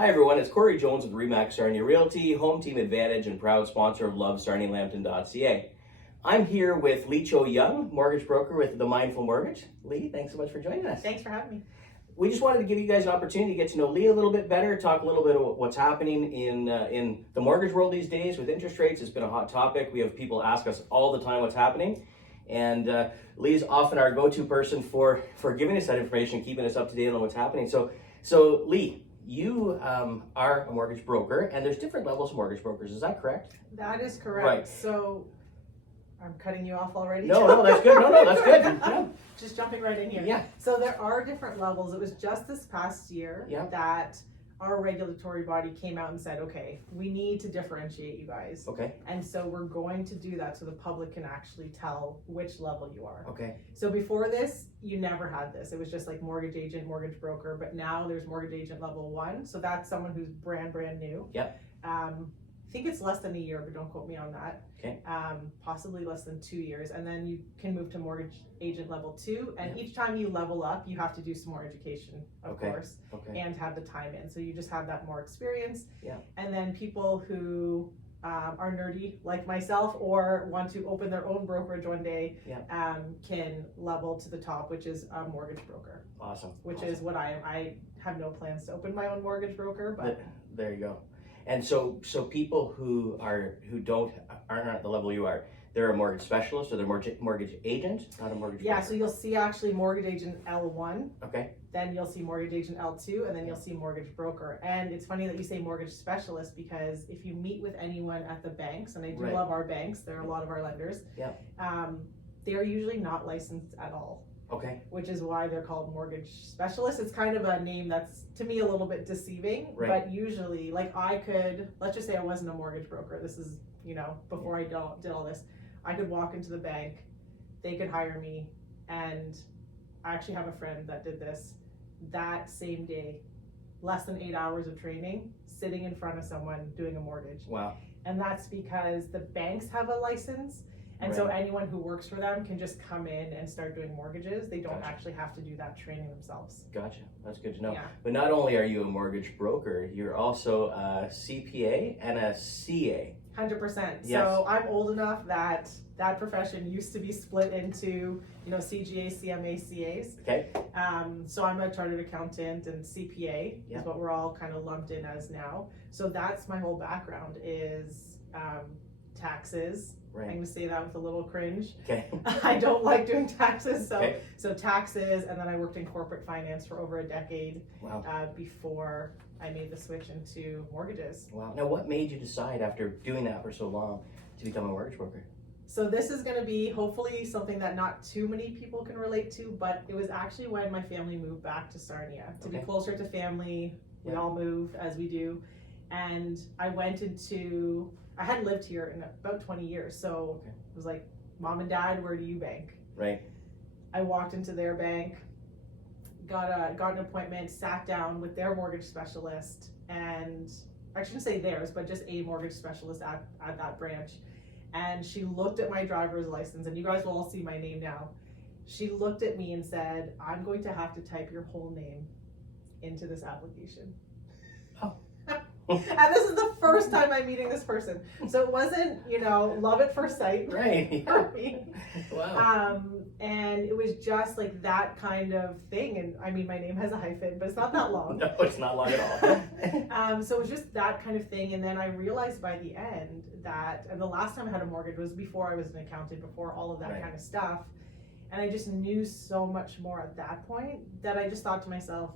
Hi everyone, it's Corey Jones with Remax Sarnia Realty, Home Team Advantage, and proud sponsor of LoveSarniaLambton.ca. I'm here with Leigh Cho-Young, mortgage broker with The Mindful Mortgage. Leigh, thanks so much for joining us. Thanks for having me. We just wanted to give you guys an opportunity to get to know Leigh a little bit better, talk a little bit about what's happening in the mortgage world these days with interest rates. It's been a hot topic. We have people ask us all the time what's happening. And Leigh's often our go-to person for giving us that information and keeping us up to date on what's happening. So Leigh, you are a mortgage broker, and there's different levels of mortgage brokers. Is that correct? That is correct. Right. So I'm cutting you off already. No, that's good. No, that's good. Yeah. Just jumping right in here. Yeah. So there are different levels. It was just this past year that our regulatory body came out and said, okay, we need to differentiate you guys. Okay. And so we're going to do that so the public can actually tell which level you are. Okay. So before this, you never had this. It was just like mortgage agent, mortgage broker, but now there's mortgage agent level 1. So that's someone who's brand new. Yep. I think it's less than a year, but don't quote me on that. Okay. Possibly less than 2 years. And then you can move to mortgage agent level 2. And each time you level up, you have to do some more education, of course, and have the time in. So you just have that more experience. Yeah. And then people who are nerdy like myself or want to open their own brokerage one day can level to the top, which is a mortgage broker. Awesome. Which is what I am. I have no plans to open my own mortgage broker, but there you go. And so people who aren't at the level you are, they're a mortgage specialist or they're mortgage agent, not a mortgage broker. So you'll see actually mortgage agent L1. Okay. Then you'll see mortgage agent L2, and then you'll see mortgage broker. And it's funny that you say mortgage specialist, because if you meet with anyone at the banks, and I do love our banks, there are a lot of our lenders, they're usually not licensed at all. Okay. Which is why they're called mortgage specialists. It's kind of a name that's, to me, a little bit deceiving. But usually, like let's just say I wasn't a mortgage broker. This is, before I did all this. I could walk into the bank, they could hire me, and I actually have a friend that did this that same day, less than 8 hours of training, sitting in front of someone doing a mortgage. Wow. And that's because the banks have a license. And so anyone who works for them can just come in and start doing mortgages. They don't actually have to do that training themselves. Gotcha. That's good to know. Yeah. But not only are you a mortgage broker, you're also a CPA and a CA. 100%. Yes. So I'm old enough that profession used to be split into, CGA, CMA, CAs. Okay. So I'm a chartered accountant, and CPA is what we're all kind of lumped in as now. So that's my whole background is taxes. Right. I'm going to say that with a little cringe. Okay. I don't like doing taxes. So taxes, and then I worked in corporate finance for over a decade. Wow. Before I made the switch into mortgages. Wow. Now, what made you decide after doing that for so long to become a mortgage broker? So this is going to be hopefully something that not too many people can relate to, but it was actually when my family moved back to Sarnia to be closer to family. We all move as we do. And I hadn't lived here in about 20 years. So it was like, Mom and Dad, where do you bank? Right. I walked into their bank, got an appointment, sat down with their mortgage specialist, and I shouldn't say theirs, but just a mortgage specialist at that branch. And she looked at my driver's license, and you guys will all see my name now. She looked at me and said, I'm going to have to type your whole name into this application. Oh. And this is the first time I'm meeting this person. So it wasn't, love at first sight. Right. For me. Wow. And it was just like that kind of thing. And I mean, my name has a hyphen, but it's not that long. No, it's not long at all. So it was just that kind of thing. And then I realized by the end and the last time I had a mortgage was before I was an accountant, before all of that kind of stuff. And I just knew so much more at that point that I just thought to myself,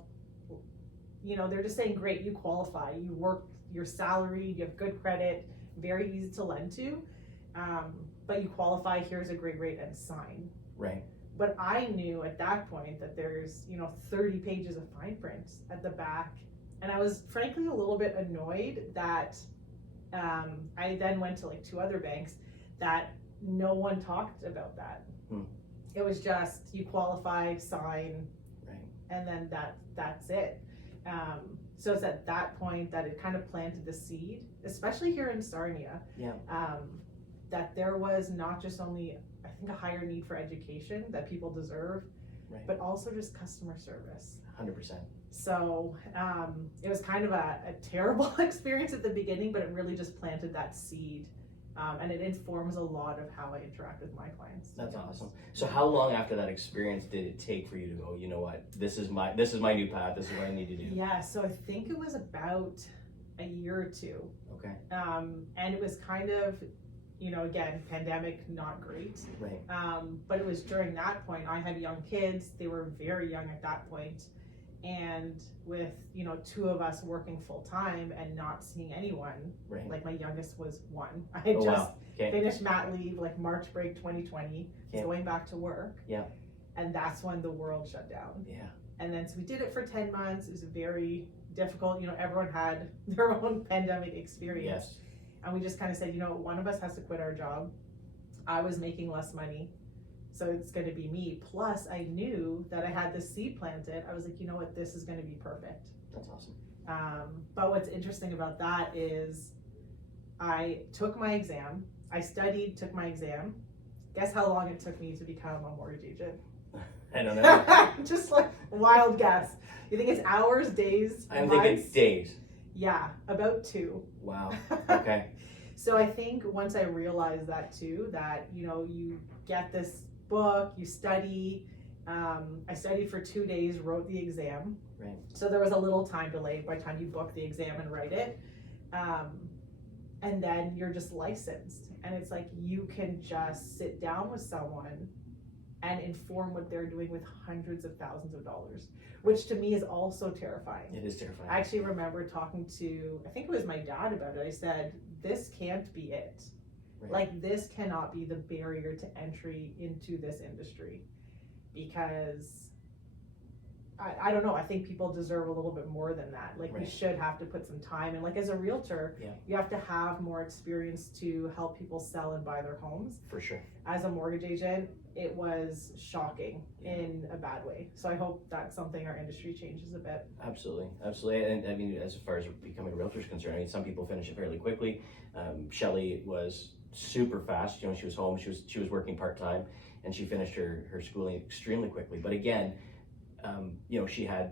they're just saying, great, you qualify, you work, you're salaried, you have good credit, very easy to lend to, but you qualify, here's a great rate, and sign. Right. But I knew at that point that there's, 30 pages of fine print at the back. And I was frankly a little bit annoyed that I then went to like 2 other banks that no one talked about that. It was just, you qualify, sign, and then that's it. So it's at that point that it kind of planted the seed, especially here in Sarnia, that there was not just only, I think, a higher need for education that people deserve, but also just customer service. 100%. So it was kind of a terrible experience at the beginning, but it really just planted that seed. And it informs a lot of how I interact with my clients. That's awesome. So how long after that experience did it take for you to go, you know what, this is my new path, this is what I need to do? Yeah, so I think it was about a year or two. Okay. And it was kind of, again, pandemic, not great. Right. But it was during that point, I had young kids, they were very young at that point. And with, two of us working full time and not seeing anyone, right. Like my youngest was 1. I had just Okay. finished mat leave, like March break 2020, going back to work. Yeah. And that's when the world shut down. Yeah. And then so we did it for 10 months. It was very difficult. Everyone had their own pandemic experience. Yes. And we just kind of said, one of us has to quit our job. I was making less money, so it's going to be me. Plus, I knew that I had this seed planted. I was like, you know what, this is going to be perfect. That's awesome. But what's interesting about that is I took my exam. I studied, took my exam. Guess how long it took me to become a mortgage agent? I don't know. Just like wild guess. You think it's hours, days, I'm months? thinking days. Yeah, about 2. Wow. Okay. So I think once I realized that too, that, you get this book, you study. I studied for 2 days, wrote the exam. Right. So there was a little time delay by the time you book the exam and write it. And then you're just licensed. And it's like you can just sit down with someone and inform what they're doing with hundreds of thousands of dollars, which to me is also terrifying. It is terrifying. I actually remember talking to, I think it was my dad about it. I said, this can't be it. Right. Like, this cannot be the barrier to entry into this industry, because I don't know, I think people deserve a little bit more than that. Like, right. We should have to put some time, and like as a realtor, you have to have more experience to help people sell and buy their homes. For sure. As a mortgage agent, it was shocking in a bad way. So I hope that's something our industry changes a bit. Absolutely, absolutely. And I mean, as far as becoming a realtor is concerned, I mean, some people finish it fairly quickly. Shelley was super fast. She was home. She was working part time, and she finished her schooling extremely quickly. But again, she had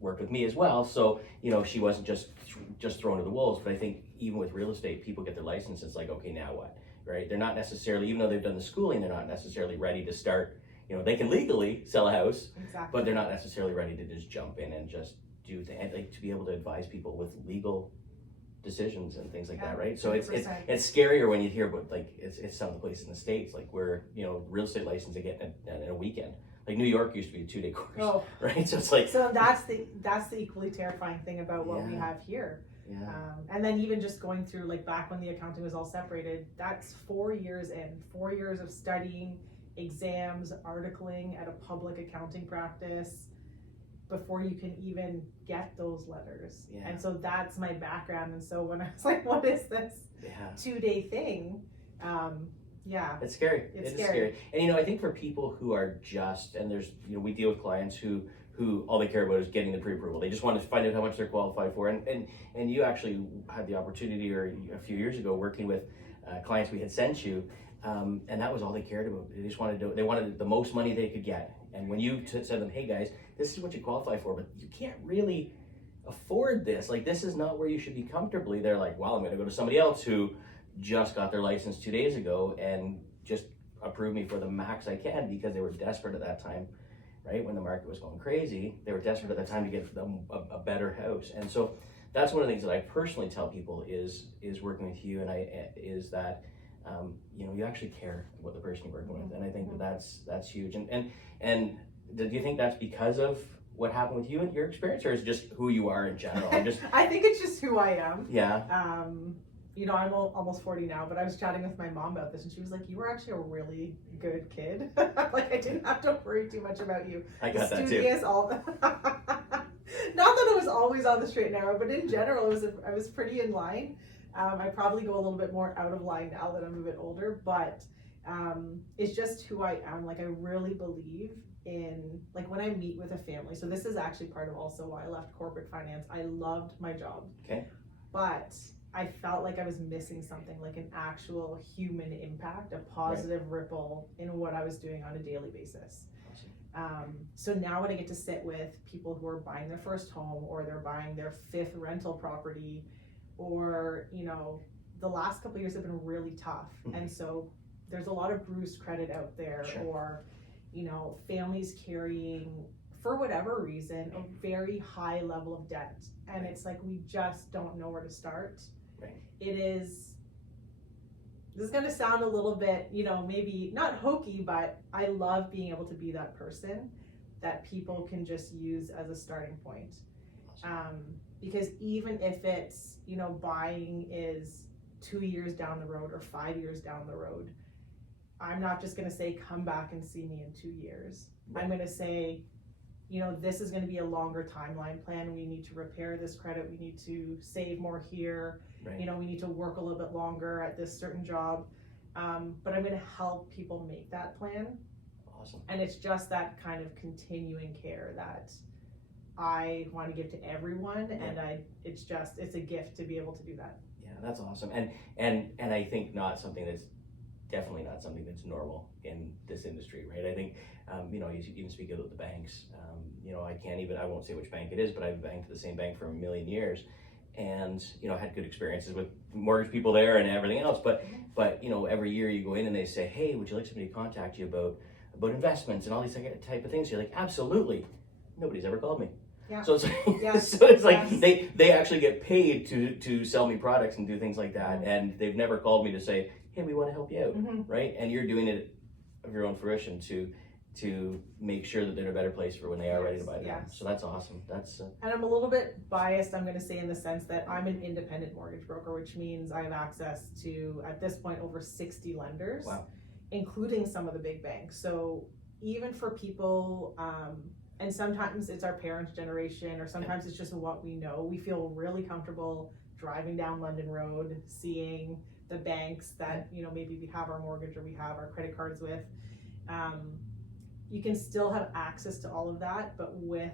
worked with me as well, so she wasn't just thrown to the wolves. But I think even with real estate, people get their license. It's like, okay, now what? Right? They're not necessarily, even though they've done the schooling, they're not necessarily ready to start. They can legally sell a house, exactly. But they're not necessarily ready to just jump in and just do things, like to be able to advise people with legal decisions and things like that, right? So it's scarier when you hear about, like, it's some of the places in the States, like where real estate license they get in a weekend. Like New York used to be a 2-day course, right? So it's like, so that's the equally terrifying thing about what we have here. Yeah. And then even just going through, like, back when the accounting was all separated, that's 4 years in, 4 years of studying, exams, articling at a public accounting practice before you can even get those letters. Yeah. And so that's my background. And so when I was like, what is this 2-day thing? It's scary. It's scary. And I think for people who are and there's we deal with clients who all they care about is getting the pre-approval. They just want to find out how much they're qualified for. And you actually had the opportunity, or a few years ago, working with clients we had sent you, and that was all they cared about. They just wanted they wanted the most money they could get. And when you said to them, hey guys, this is what you qualify for, but you can't really afford this. Like, this is not where you should be comfortably. They're like, well, I'm going to go to somebody else who just got their license 2 days ago and just approved me for the max I can, because they were desperate at that time, right? When the market was going crazy, they were desperate at that time to get them a better house. And so that's one of the things that I personally tell people is working with you, and is that you actually care about the person you're working with, and I think that's huge. And do you think that's because of what happened with you and your experience, or is it just who you are in general? I think it's just who I am. Yeah. I'm almost 40 now, but I was chatting with my mom about this, and she was like, you were actually a really good kid. Like, I didn't have to worry too much about you. I got that too. Not that it was always on the straight and narrow, but in general, I was pretty in line. I probably go a little bit more out of line now that I'm a bit older, but it's just who I am. Like, I really believe in, like, when I meet with a family. So this is actually part of also why I left corporate finance. I loved my job. Okay. But I felt like I was missing something, like an actual human impact, a positive ripple in what I was doing on a daily basis. So now when I get to sit with people who are buying their first home, or they're buying their 5th rental property, or, you know, the last couple of years have been really tough. And so there's a lot of bruised credit out there, Sure. or, you know, families carrying, for whatever reason, a very high level of debt. And it's like, we just don't know where to start. Right. This is going to sound a little bit, you know, maybe not hokey, but I love being able to be that person that people can just use as a starting point. Because even if it's, you know, buying is 2 years down the road or 5 years down the road, I'm not just going to say, come back and see me in 2 years. Right. I'm going to say, you know, this is going to be a longer timeline plan. We need to repair this credit. We need to save more here. Right. You know, we need to work a little bit longer at this certain job. But I'm going to help people make that plan. Awesome. And it's just that kind of continuing care that I want to give to everyone. Yeah. And it's a gift to be able to do that. Yeah, that's awesome. And I think definitely not something that's normal in this industry, right? I think, you know, you even speak about the banks. You know, I won't say which bank it is, but I've banked at the same bank for a million years, and, you know, had good experiences with mortgage people there and everything else. But you know, every year you go in and they say, hey, would you like somebody to contact you about investments and all these type of things? You're like, absolutely. Nobody's ever called me. Yeah. So it's like, Yes. so it's like Yes. they actually get paid to sell me products and do things like that, and they've never called me to say, hey, we want to help you out, right? And you're doing it of your own fruition to make sure that they're in a better place for when they are ready to buy their home. So that's awesome. That's And I'm a little bit biased, I'm going to say, in the sense that I'm an independent mortgage broker, which means I have access to, at this point, over 60 lenders, wow. including some of the big banks. So even for people, and sometimes it's our parents' generation, or sometimes it's just what we know, we feel really comfortable driving down London Road, seeing the banks that, you know, maybe we have our mortgage or we have our credit cards with. You can still have access to all of that, but with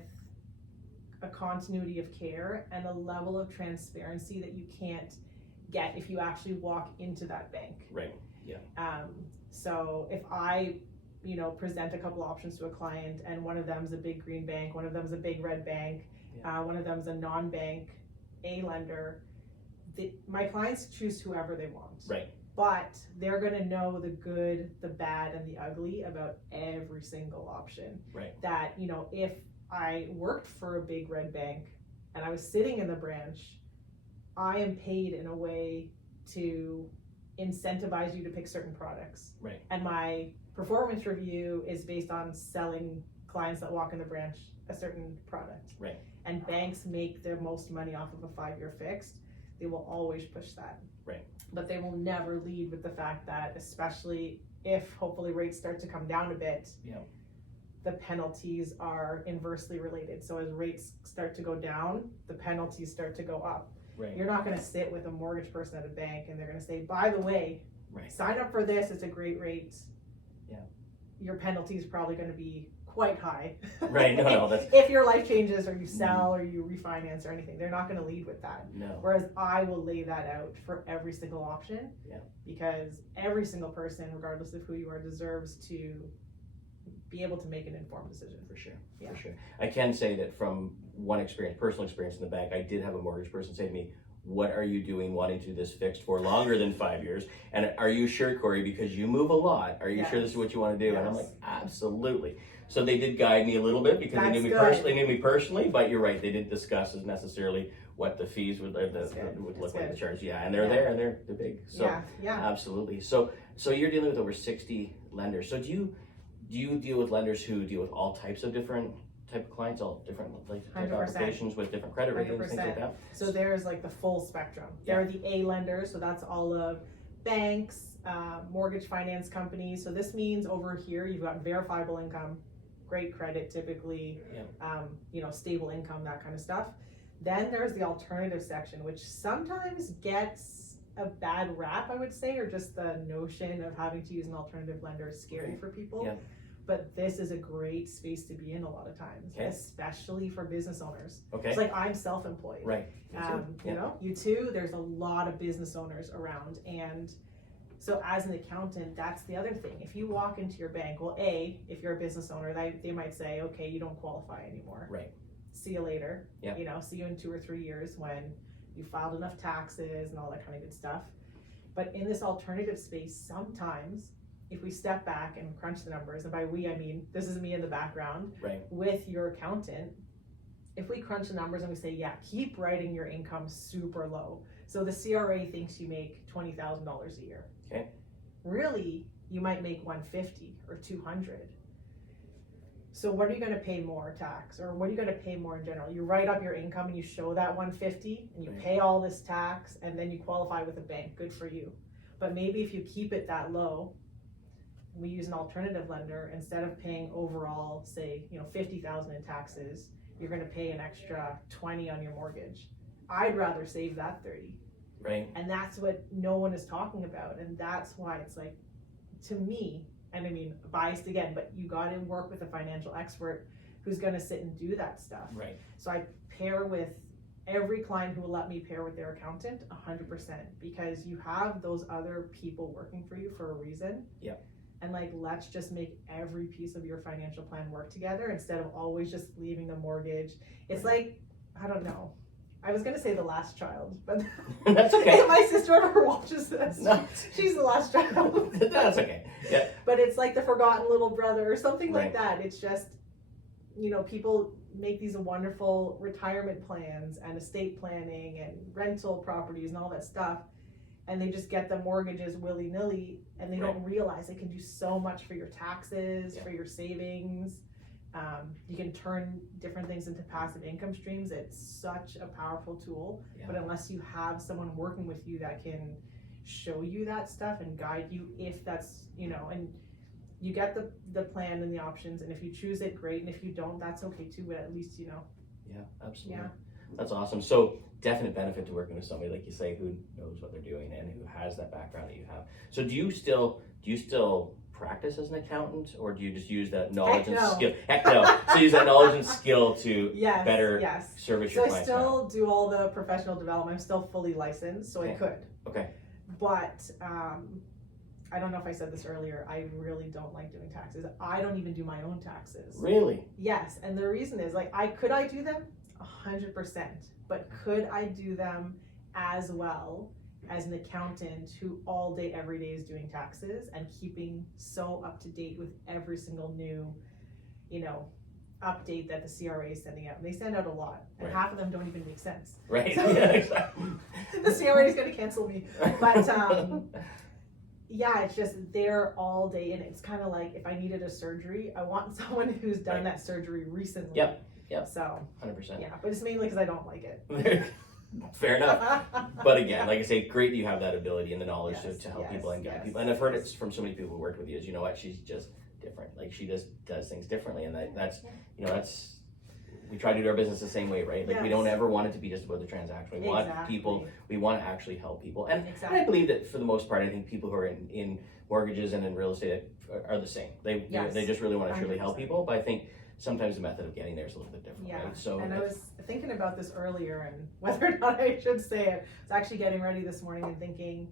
a continuity of care and a level of transparency that you can't get if you actually walk into that bank. Right. Yeah. So if I, you know, present a couple options to a client, and one of them is a big green bank, one of them is a big red bank, one of them is a non-bank A lender, my clients choose whoever they want. Right. But they're going to know the good, the bad, and the ugly about every single option. Right. That, you know, if I worked for a big red bank and I was sitting in the branch, I am paid in a way to incentivize you to pick certain products. Right. And my performance review is based on selling clients that walk in the branch a certain product. Right. And banks make their most money off of a 5-year fixed. They will always push that. Right. But they will never lead with the fact that, especially if hopefully rates start to come down a bit, the penalties are inversely related. So as rates start to go down, the penalties start to go up. Right. You're not going to sit with a mortgage person at a bank and they're going to say, by the way, Right. sign up for this, it's a great rate. Yeah. Your penalty is probably going to be quite high. Right. No, that's if your life changes or you sell or you refinance or anything, they're not going to lead with that. no. Whereas I will lay that out for every single option. Yeah. Because every single person, regardless of who you are, deserves to be able to make an informed decision. For sure. Yeah. For sure. I can say that from one personal experience in the bank, I did have a mortgage person say to me, what are you doing wanting to do this fixed for longer than 5 years? And are you sure, Corey, because you move a lot, are you sure this is what you want to do? And I'm like, absolutely. So they did guide me a little bit because they knew me personally, but you're right, they didn't discuss as necessarily what the fees would look like, the charge. Yeah, and they're there and they're big. So absolutely. So you're dealing with over 60 lenders. So do you deal with lenders who deal with all types of different type of clients, all different type of applications with different credit ratings, things like that? So there's like the full spectrum. There are the A lenders, so that's all of banks, mortgage finance companies. So this means over here you've got verifiable income, great credit typically, you know, stable income, that kind of stuff. Then there's the alternative section, which sometimes gets a bad rap, I would say, or just the notion of having to use an alternative lender is scary for people. Yeah. But this is a great space to be in a lot of times, especially for business owners. Okay. It's like I'm self-employed. Right. You know, you too, there's a lot of business owners around, and So as an accountant, that's the other thing. If you walk into your bank, well, if you're a business owner, they might say, okay, you don't qualify anymore. Right. See you later. Yeah. You know, see you in 2 or 3 years when you filed enough taxes and all that kind of good stuff. But in this alternative space, sometimes if we step back and crunch the numbers, and by we, I mean, this is me in the background Right. with your accountant, if we crunch the numbers and we say, yeah, keep writing your income super low. So the CRA thinks you make $20,000 a year. Okay. Really, you might make 150 or 200. So what are you going to pay more tax, or what are you going to pay more in general? You write up your income and you show that 150 and you Right. pay all this tax, and then you qualify with a bank. Good for you. But maybe if you keep it that low, we use an alternative lender, instead of paying overall, say, $50,000 in taxes, you're going to pay an extra 20 on your mortgage. I'd rather save that 30. Right. And that's what no one is talking about. And that's why it's like, to me, and I mean, biased again, but you got to work with a financial expert who's going to sit and do that stuff. Right. So I pair with every client who will let me pair with their accountant 100%, because you have those other people working for you for a reason. Yeah. And like, let's just make every piece of your financial plan work together instead of always just leaving the mortgage. It's like, I don't know. I was going to say the last child, but That's okay. if my sister ever watches this, No. she's the last child. That's okay. Yeah. But it's like the forgotten little brother or something like Right. that. It's just, people make these wonderful retirement plans and estate planning and rental properties and all that stuff, and they just get the mortgages willy-nilly, and they don't realize they can do so much for your taxes, for your savings. You can turn different things into passive income streams. It's such a powerful tool. Yeah. But unless you have someone working with you that can show you that stuff and guide you, if that's, and you get the plan and the options, and if you choose it, great, and if you don't, that's okay too, but at least Yeah, absolutely. Yeah. That's awesome. So definite benefit to working with somebody, like you say, who knows what they're doing and who has that background that you have. So do you still practice as an accountant, or do you just use that knowledge and skill? Heck no. So use that knowledge and skill to better service your clients. So I still do all the professional development. I'm still fully licensed, so I could. Okay. But I don't know if I said this earlier, I really don't like doing taxes. I don't even do my own taxes. Really? Yes, and the reason is, like, could I do them? 100%. But could I do them as well as an accountant who all day, every day is doing taxes and keeping so up to date with every single new, update that the CRA is sending out? And they send out a lot, and half of them don't even make sense. Right. So, yeah, exactly. The CRA is going to cancel me. But yeah, it's just they're all day, and it's kind of like, if I needed a surgery, I want someone who's done that surgery recently. Yep. So 100%. yeah, but it's mainly because I don't like it. Fair enough. But again, like I say, great that you have that ability and the knowledge to help people and guide yes. people. And I've heard it from so many people who worked with you, is, you know what, she's just different. Like, she just does things differently, and that's we try to do our business the same way, right? Like, we don't ever want it to be just about the transaction. We want people, we want to actually help people. And I believe that for the most part, I think people who are in mortgages and in real estate are the same. They just really want to truly help people, but I think sometimes the method of getting there is a little bit different, right? So, and I was thinking about this earlier, and whether or not I should say it. I was actually getting ready this morning and thinking,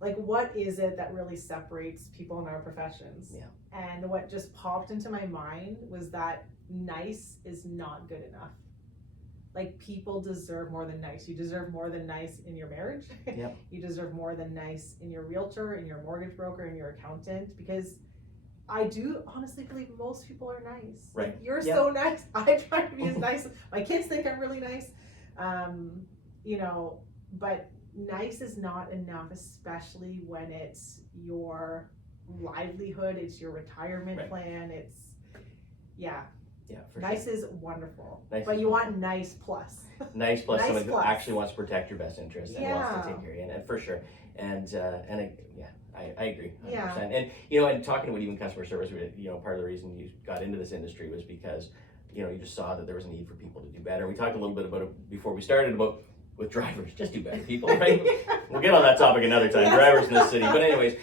like, what is it that really separates people in our professions? Yeah. And what just popped into my mind was that nice is not good enough. Like, people deserve more than nice. You deserve more than nice in your marriage. Yep. You deserve more than nice in your realtor, in your mortgage broker, in your accountant, because I do honestly believe most people are nice. Right. Like, you're so nice. I try to be as nice. My kids think I'm really nice. But nice is not enough, especially when it's your livelihood, it's your retirement plan. It's, for nice sure. is wonderful. Nice but is you wonderful. want nice plus. Nice plus Nice someone who plus. actually wants to protect your best interest and wants to take care of you, and for sure. I agree 100%. And and talking about even customer service, part of the reason you got into this industry was because you just saw that there was a need for people to do better. We talked a little bit about it before we started about with drivers, just do better, people, right? We'll get on that topic another time. Drivers in this city, but anyways,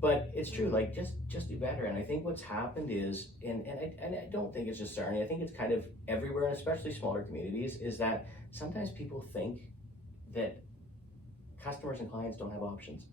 but it's true, like, just do better. And I think what's happened is, and I don't think it's just Sarnia, I think it's kind of everywhere, and especially smaller communities, is that sometimes people think that customers and clients don't have options.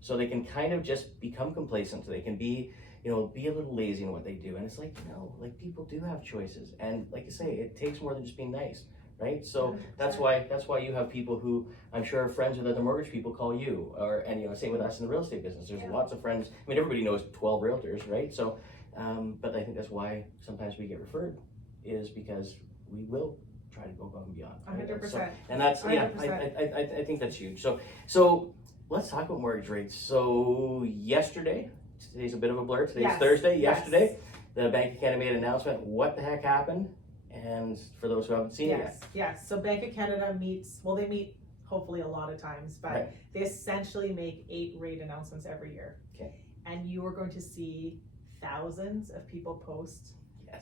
So they can kind of just become complacent. They can be, be a little lazy in what they do. And it's like, like people do have choices. And like you say, it takes more than just being nice, right? So 100%. that's why you have people who I'm sure are friends with other mortgage people call you, and same with us in the real estate business. There's lots of friends. I mean, everybody knows 12 realtors, right? So, but I think that's why sometimes we get referred, is because we will try to go above and beyond. Right? 100%. So, and that's 100%. I think that's huge. So let's talk about mortgage rates. So yesterday, today's a bit of a blur. Today's Thursday. Yesterday, the Bank of Canada made an announcement. What the heck happened? And for those who haven't seen it yet. Yes. So Bank of Canada meets, well, they meet hopefully a lot of times, but they essentially make 8 rate announcements every year. Okay. And you are going to see thousands of people post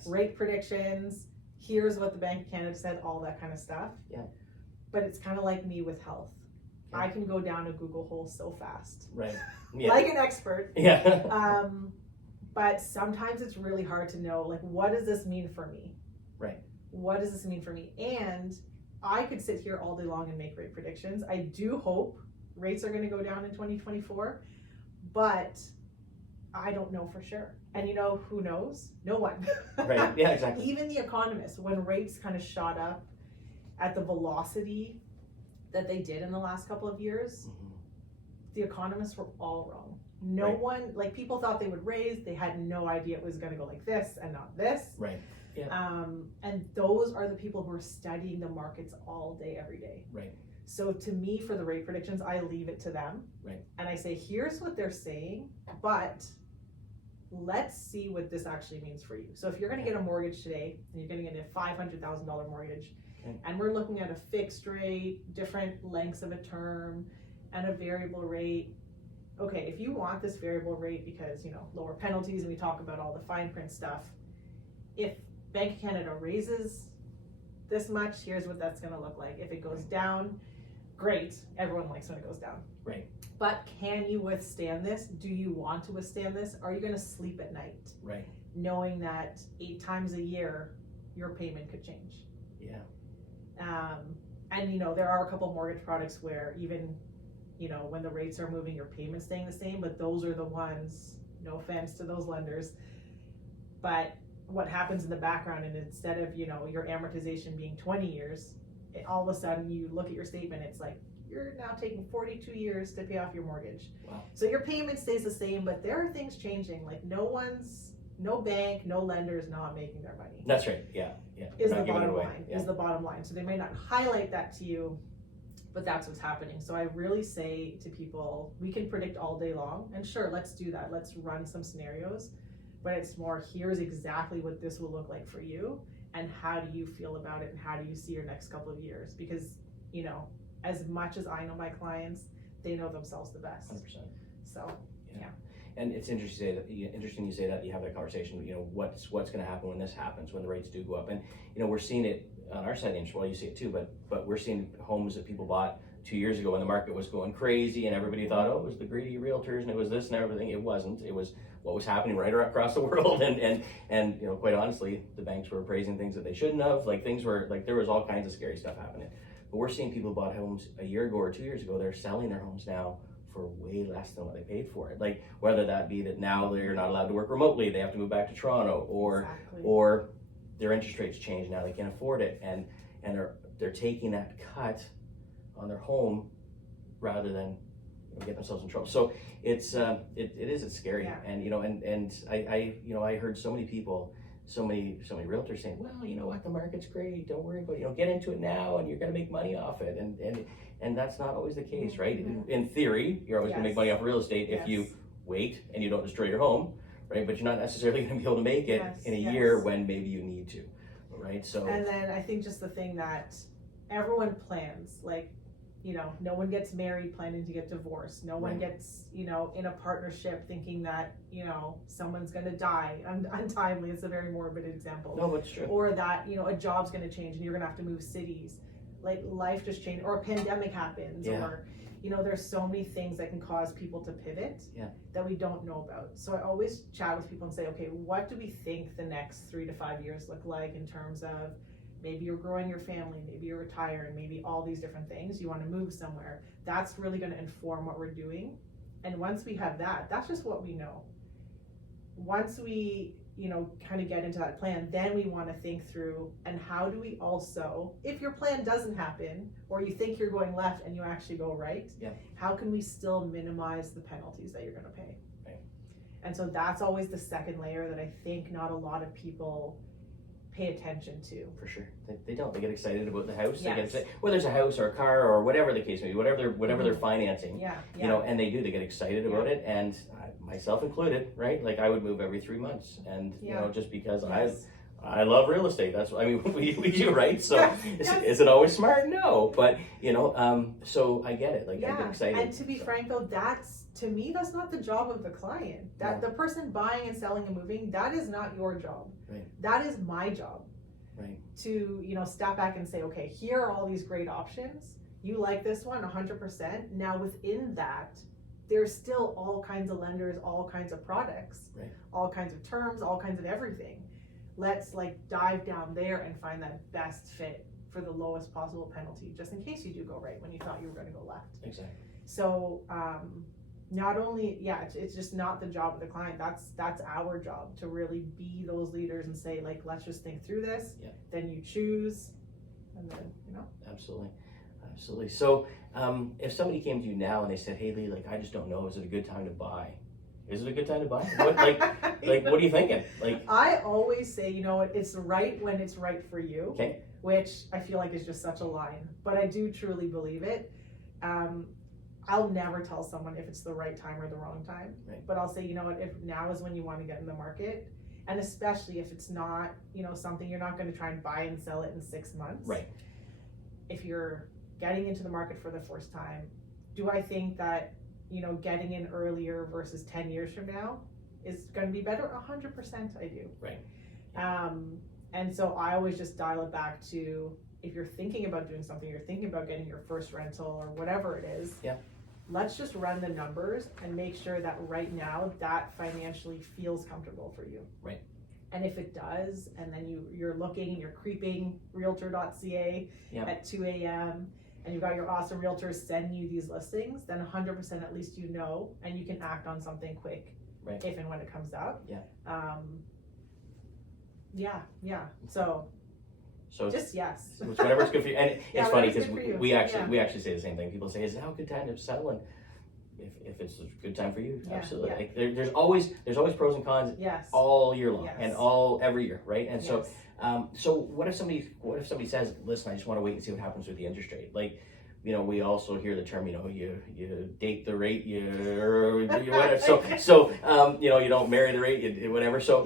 rate predictions. Here's what the Bank of Canada said, all that kind of stuff. Yeah. But it's kind of like me with health. I can go down a Google hole so fast. Right. Yeah. Like an expert. Yeah. But sometimes it's really hard to know, like, what does this mean for me? Right. What does this mean for me? And I could sit here all day long and make rate predictions. I do hope rates are going to go down in 2024, but I don't know for sure. And who knows? No one. Right. Yeah, exactly. Even the economists, when rates kind of shot up at the velocity that they did in the last couple of years, the economists were all wrong. No one, like, people thought they would raise. They had no idea it was going to go like this and not this. Right. Yeah. And those are the people who are studying the markets all day, every day. Right. So to me, for the rate predictions, I leave it to them. Right. And I say, here's what they're saying, but let's see what this actually means for you. So if you're going to get a mortgage today, and you're going to get a $500,000 mortgage, and we're looking at a fixed rate, different lengths of a term, and a variable rate. Okay, if you want this variable rate because, lower penalties, and we talk about all the fine print stuff, if Bank of Canada raises this much, here's what that's going to look like. If it goes down, great. Everyone likes when it goes down. Right. But can you withstand this? Do you want to withstand this? Are you going to sleep at night? Right. Knowing that 8 times a year, your payment could change. Yeah. And there are a couple mortgage products where even, when the rates are moving, your payment's staying the same, but those are the ones, no offense to those lenders, but what happens in the background, and instead of, your amortization being 20 years, all of a sudden you look at your statement, it's like, you're now taking 42 years to pay off your mortgage. Wow. So your payment stays the same, but there are things changing. Like no bank, no lender is not making their money. That's right. Yeah. Is the bottom line. Is the bottom line. So they may not highlight that to you, but that's what's happening. So I really say to people, we can predict all day long, and sure, let's do that. Let's run some scenarios, but it's more, here's exactly what this will look like for you, and how do you feel about it, and how do you see your next couple of years? Because, as much as I know my clients, they know themselves the best. 100%. So, yeah. And it's interesting you say that you have that conversation. What's going to happen when this happens, when the rates do go up, and we're seeing it on our side of the industry. Well, you see it too, but we're seeing homes that people bought 2 years ago when the market was going crazy, and everybody thought, oh, it was the greedy realtors, and it was this and everything. It wasn't. It was what was happening right across the world, and quite honestly, the banks were appraising things that they shouldn't have. Like, things were like, there was all kinds of scary stuff happening. But we're seeing people who bought homes a year ago or 2 years ago. They're selling their homes now for way less than what they paid for it. Like, whether that be that now they're not allowed to work remotely, they have to move back to Toronto, or their interest rates change, now they can't afford it, and they're taking that cut on their home rather than get themselves in trouble. So it's scary. Yeah. And I heard so many people, so many realtors saying, well, you know what, the market's great, don't worry about it, get into it now and you're going to make money off it, and that's not always the case, right? In theory, you're always going to make money off real estate if you wait and you don't destroy your home, right? But you're not necessarily going to be able to make it in a year when maybe you need to, right? So, and then I think just the thing that everyone plans, like, no one gets married planning to get divorced. No one gets, in a partnership thinking that, someone's going to die untimely. It's a very morbid example. No, but it's true. Or that, a job's going to change and you're going to have to move cities. Like, life just changed, or a pandemic happens, or, there's so many things that can cause people to pivot that we don't know about. So I always chat with people and say, okay, what do we think the next 3 to 5 years look like in terms of, maybe you're growing your family, maybe you're retiring, maybe all these different things, you want to move somewhere. That's really going to inform what we're doing. And once we have that, that's just what we know. Once we, kind of get into that plan, then we want to think through, and how do we also, if your plan doesn't happen, or you think you're going left and you actually go right, how can we still minimize the penalties that you're going to pay? Right. And so that's always the second layer that I think not a lot of people pay attention to. For sure, they don't. They get excited about the house. Yes. They get excited, whether it's a house or a car or whatever the case may be, whatever they're financing. Yeah. And they do. They get excited about it, and myself included, right? Like I would move every 3 months, and just because I love real estate. That's what I mean. We do, right? So is it always smart? No, but so I get it. Like I get excited. And to be frank though, to me, that's not the job of the client. That the person buying and selling and moving, that is not your job. Right. That is my job. Right. To, step back and say, okay, here are all these great options. You like this one 100%. Now within that, there's still all kinds of lenders, all kinds of products, all kinds of terms, all kinds of everything. Let's dive down there and find that best fit for the lowest possible penalty, just in case you do go right when you thought you were going to go left. Exactly. So, not only, it's just not the job of the client. That's our job, to really be those leaders and say, let's just think through this. Yeah. Then you choose, and then Absolutely. So, if somebody came to you now and they said, "Hey, Leigh, I just don't know. Is it a good time to buy? Is it a good time to buy? What, what are you thinking?" I always say, it's right when it's right for you. Okay. Which I feel like is just such a line, but I do truly believe it. I'll never tell someone if it's the right time or the wrong time, but I'll say, if now is when you want to get in the market, and especially if it's not, something you're not going to try and buy and sell it in 6 months. Right. If you're getting into the market for the first time, do I think that, getting in earlier versus 10 years from now is going to be better? 100% I do. Right. And so I always just dial it back to, if you're thinking about doing something, you're thinking about getting your first rental or whatever it is, let's just run the numbers and make sure that right now that financially feels comfortable for you. Right. And if it does, and then you're creeping realtor.ca at 2 a.m. and you've got your awesome realtors sending you these listings, then 100% at least and you can act on something quick if and when it comes out. So just yes. It's whatever's good for you. And it's funny because we actually say the same thing. People say, "Is now a good time to sell?" And if it's a good time for you, absolutely. There's always pros and cons all year long and every year, right? And so what if somebody says, "Listen, I just want to wait and see what happens with the interest rate." We also hear the term, you date the rate, you whatever. So you don't marry the rate, you whatever. So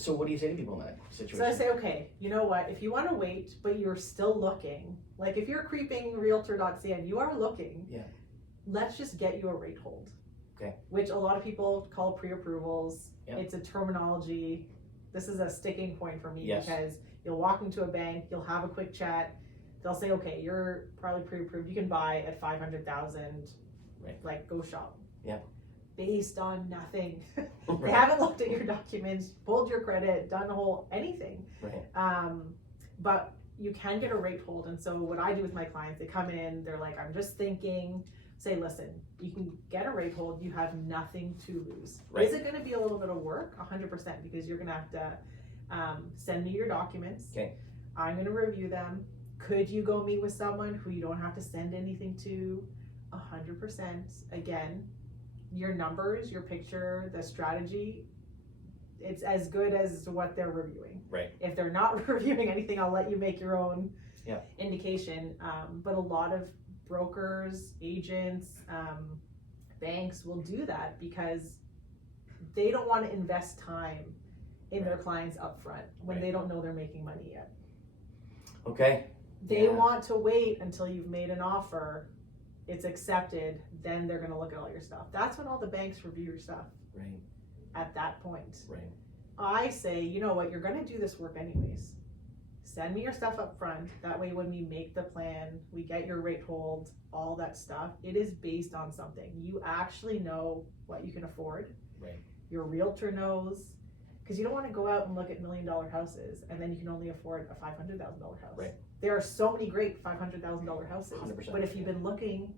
so what do you say to people in that situation? So I say, okay, you know what? If you want to wait, but you're still looking, if you're creeping realtor.ca and you are looking, let's just get you a rate hold. Okay. Which a lot of people call pre-approvals. It's a terminology. This is a sticking point for me because you'll walk into a bank, you'll have a quick chat. They'll say, okay, you're probably pre-approved. You can buy at $500,000. Go shop. Yeah. Based on nothing. They haven't looked at your documents, pulled your credit, done the whole anything. Right. But you can get a rate hold. And so what I do with my clients, they come in, they're like, I'm just thinking. Say, listen, you can get a rate hold. You have nothing to lose. Right. Is it going to be a little bit of work? 100%, because you're going to have to send me your documents. Okay. I'm going to review them. Could you go meet with someone who you don't have to send anything to? 100%. Again, your numbers, your picture, the strategy, it's as good as what they're reviewing. Right. If they're not reviewing anything, I'll let you make your own indication. But a lot of brokers, agents, banks will do that because they don't want to invest time in their clients up front when they don't know they're making money yet. Okay. They want to wait until you've made an offer, it's accepted, then they're going to look at all your stuff. That's when all the banks review your stuff. Right. At that point. Right. I say, you know what, you're going to do this work anyways. Send me your stuff up front. That way when we make the plan, we get your rate hold, all that stuff, it is based on something. You actually know what you can afford. Right. Your realtor knows. Because you don't want to go out and look at $1 million houses and then you can only afford a $500,000 house. Right. There are so many great $500,000 houses. 100%. But if you've been looking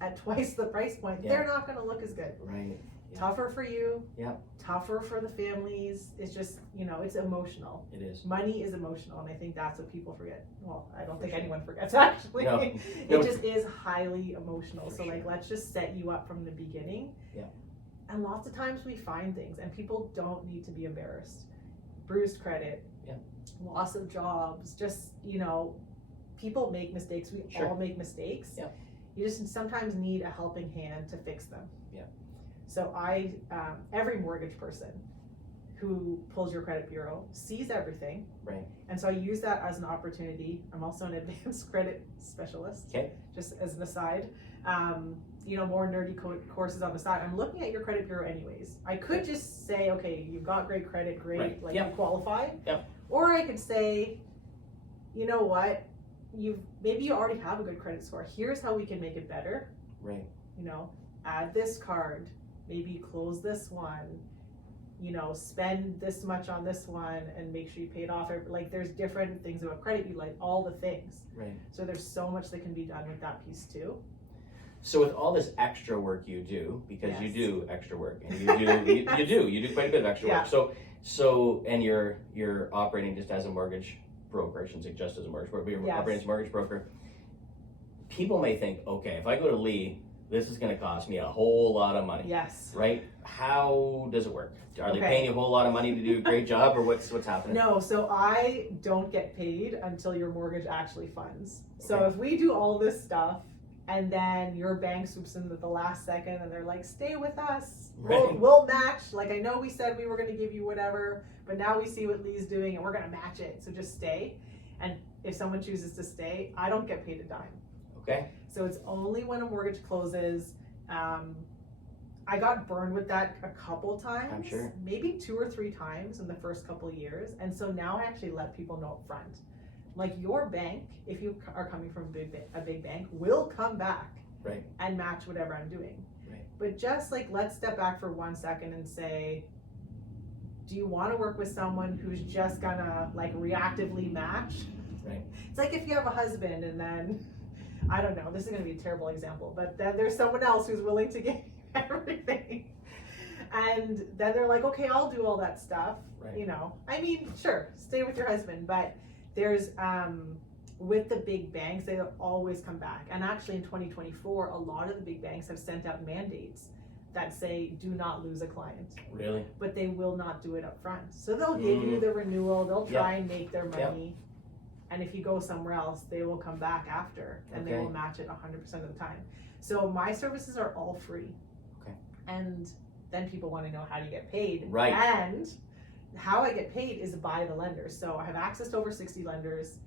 at twice the price point, they're not going to look as good. Right. Yeah. Tougher for you. Yeah. Tougher for the families. It's just, it's emotional. It is. Money is emotional, and I think that's what people forget. Well, I don't think anyone forgets, actually. No. It just is highly emotional. So, like, let's just set you up from the beginning. Yeah. And lots of times we find things, and people don't need to be embarrassed. Bruised credit. Yeah. Loss of jobs. Just, people make mistakes. We all make mistakes. Yeah. You just sometimes need a helping hand to fix them. Yeah. So every mortgage person who pulls your credit bureau sees everything. Right. And so I use that as an opportunity. I'm also an advanced credit specialist. Okay. Just as an aside. More nerdy courses on the side. I'm looking at your credit bureau anyways. I could just say, okay, you've got great credit, great, right. you qualify. Yep. Or I could say, you know what? Maybe you already have a good credit score. Here's how we can make it better. Right. Add this card, maybe close this one, spend this much on this one and make sure you pay it off. Like, there's different things about credit, you like all the things. Right. So there's so much that can be done with that piece too. So with all this extra work you do, because you do extra work, and you do quite a bit of extra work. So and you're operating just as a mortgage broker. I shouldn't say just as a mortgage broker, but you're operating as a mortgage broker. People may think, okay, if I go to Leigh, this is going to cost me a whole lot of money. Yes. Right? How does it work? Are they paying you a whole lot of money to do a great job, or what's happening? No, so I don't get paid until your mortgage actually funds. So if we do all this stuff and then your bank swoops in at the last second and they're like, stay with us, we'll match. Like, I know we said we were going to give you whatever, but now we see what Leigh's doing and we're going to match it. So just stay. And if someone chooses to stay, I don't get paid a dime. Okay. So it's only when a mortgage closes. I got burned with that a couple times. I'm sure. Maybe 2 or 3 times in the first couple of years. And so now I actually let people know up front. Like, your bank, if you are coming from a big bank, will come back and match whatever I'm doing. Right. But just like, let's step back for 1 second and say, do you want to work with someone who's just gonna like reactively match? Right. It's like if you have a husband and then, I don't know, this is gonna be a terrible example, but then there's someone else who's willing to give everything. And then they're like, okay, I'll do all that stuff. Right. I mean, sure, stay with your husband, but there's with the big banks, they always come back. And actually in 2024, a lot of the big banks have sent out mandates that say do not lose a client. Really? But they will not do it up front. So they'll give you the renewal, they'll try and make their money. And if you go somewhere else, they will come back after and they will match it 100% of the time. So my services are all free. Okay. And then people want to know, how do you get paid? Right. And how I get paid is by the lenders. So I have access to over 60 lenders.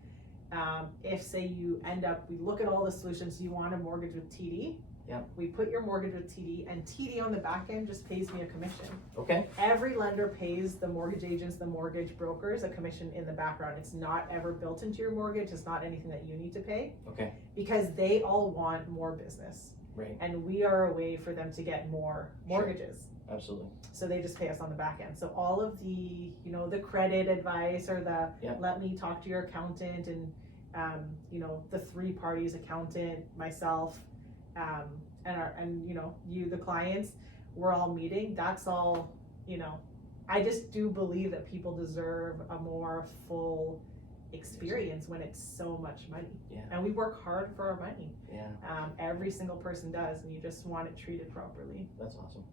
If say you end up, we look at all the solutions, you want a mortgage with TD. Yeah. We put your mortgage with TD, and TD on the back end just pays me a commission. Okay. Every lender pays the mortgage agents, the mortgage brokers, a commission in the background. It's not ever built into your mortgage. It's not anything that you need to pay. Okay. Because they all want more business. Right. And we are a way for them to get more mortgages. Sure. Absolutely. So they just pay us on the back end. So all of the, the credit advice or the let me talk to your accountant and, the 3 parties, accountant, myself, and you, the clients, we're all meeting. That's all, I just do believe that people deserve a more full experience when it's so much money. Yeah. And we work hard for our money. Yeah. Every single person does, and you just want it treated properly. That's awesome.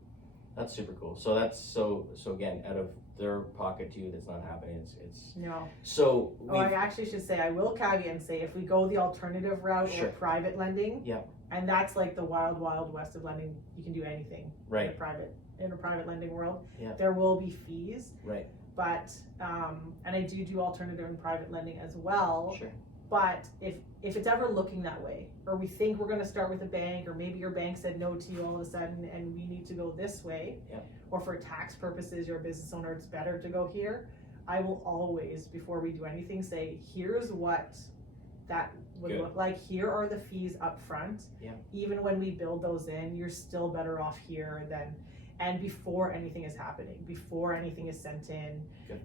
That's super cool. So that's so again, out of their pocket to you, that's not happening. It's no. So I actually should say, I will caveat and say, if we go the alternative route or private lending, and that's like the wild west of lending, you can do anything in a private lending world. Yeah. There will be fees. Right. But and I do alternative and private lending as well. Sure. But if it's ever looking that way, or we think we're going to start with a bank, or maybe your bank said no to you all of a sudden and we need to go this way, or for tax purposes, you're a business owner, it's better to go here, I will always, before we do anything, say, here's what that would look like. Here are the fees up front. Yeah. Even when we build those in, you're still better off here than, and before anything is happening, before anything is sent in, Good.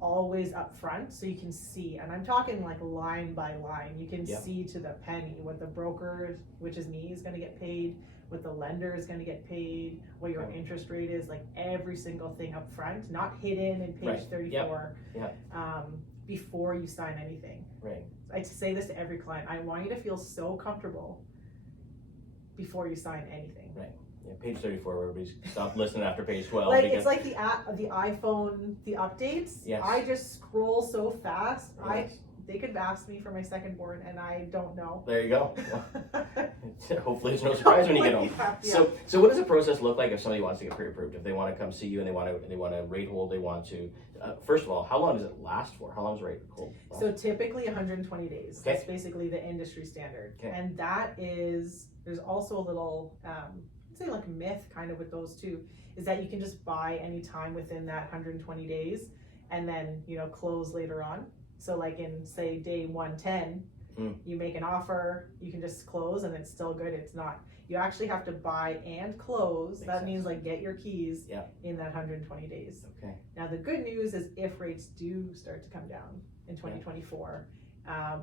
always up front so you can see, and I'm talking like line by line, you can Yeah. see to the penny what the broker, which is me, is going to get paid, what the lender is going to get paid, what your Okay. interest rate is, like every single thing up front, not hidden in page Right. 34, Yep. before you sign anything. Right. I say this to every client, I want you to feel so comfortable before you sign anything. Right. Yeah, page 34, where everybody's stopped listening after page 12. Like because, it's like the app, the iPhone, the updates. Yes. I just scroll so fast. Yes. They could ask me for my second born, and I don't know. There you go. Hopefully it's no surprise when you get home. Yeah. So what does the process look like if somebody wants to get pre-approved? If they want to come see you and they want to rate hold, they want to. First of all, how long does it last for? How long does rate hold last? So typically 120 days. Okay. That's basically the industry standard. Okay. And that is, there's also a little, I'd say like myth kind of with those two, is that you can just buy any time within that 120 days and then, close later on. So like in say day 110, you make an offer, you can just close and it's still good. It's not, you actually have to buy and close. Makes that sense. means like get your keys Yeah. in that 120 days. Okay. Now the good news is if rates do start to come down in 2024,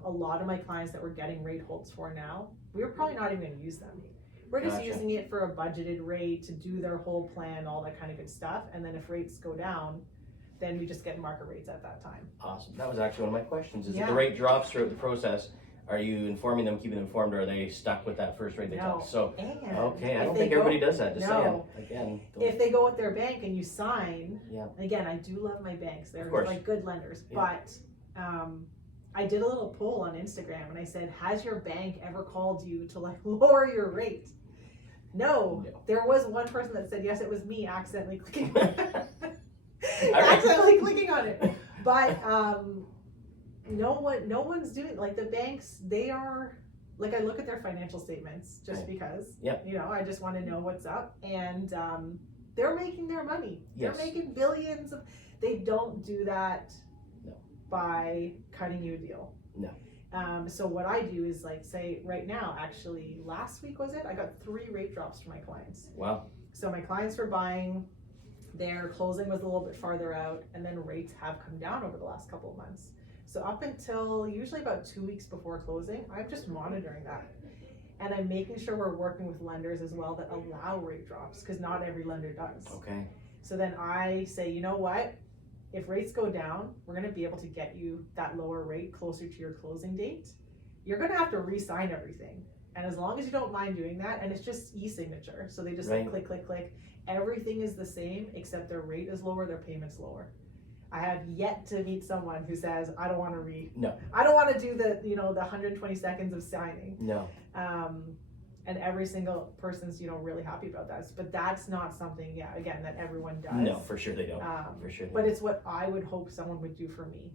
a lot of my clients that we're getting rate holds for now, we're probably not even going to use them. We're just Gotcha. using it for a budgeted rate to do their whole plan, all that kind of good stuff. And then if rates go down, then we just get market rates at that time. Awesome. That was actually one of my questions. Is if Yeah. the rate drops throughout the process, are you informing them, keeping them informed, or are they stuck with that first rate they No. took? So, And okay, I if don't they think everybody does that. Just No. saying. Again. don't- if they go with their bank and you sign, Yeah. again, I do love my banks. They're course. like good lenders. Yeah. But I did a little poll on Instagram and I said, has your bank ever called you to like lower your rate? No. No. There was one person that said, yes, it was me accidentally clicking Alright. accidentally clicking on it. But no one's doing, like the banks, they are, like I look at their financial statements just Right. because, Yep. I just want to know what's up, and they're making their money. Yes. They're making billions of, they don't do that No. by cutting you a deal. No. So what I do is like say right now, actually last week was it, I got 3 rate drops for my clients. Wow. So my clients were buying, their closing was a little bit farther out, and then rates have come down over the last couple of months. So up until usually about 2 weeks before closing, I'm just monitoring that. And I'm making sure we're working with lenders as well that allow rate drops, because not every lender does. Okay. So then I say, you know what? If rates go down, we're going to be able to get you that lower rate closer to your closing date. You're going to have to re-sign everything. And as long as you don't mind doing that, and it's just e-signature. So they just Right. click, click, click. Everything is the same except their rate is lower, their payment's lower. I have yet to meet someone who says, I don't want to read. No. I don't want to do the 120 seconds of signing. No. And every single person's, really happy about that. But that's not something, again, that everyone does. No, for sure they don't. For sure. But it's what I would hope someone would do for me.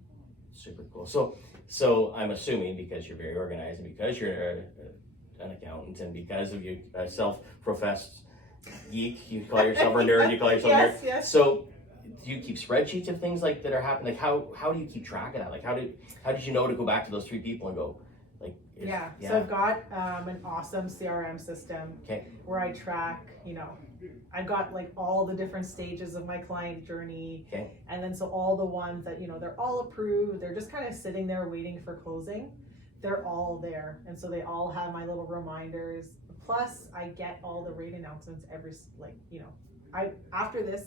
Super cool. So I'm assuming because you're very organized and because you're an accountant and because of you self-professed geek, you call yourself a nerd, you call yourself a nerd. Yes. So do you keep spreadsheets of things like that are happening? Like how do you keep track of that? Like how did you know to go back to those 3 people and go like So I've got an awesome CRM system Okay. where I track, I've got like all the different stages of my client journey. Okay. And then so all the ones that, they're all approved, they're just kind of sitting there waiting for closing. They're all there. And so they all have my little reminders. Plus I get all the rate announcements after this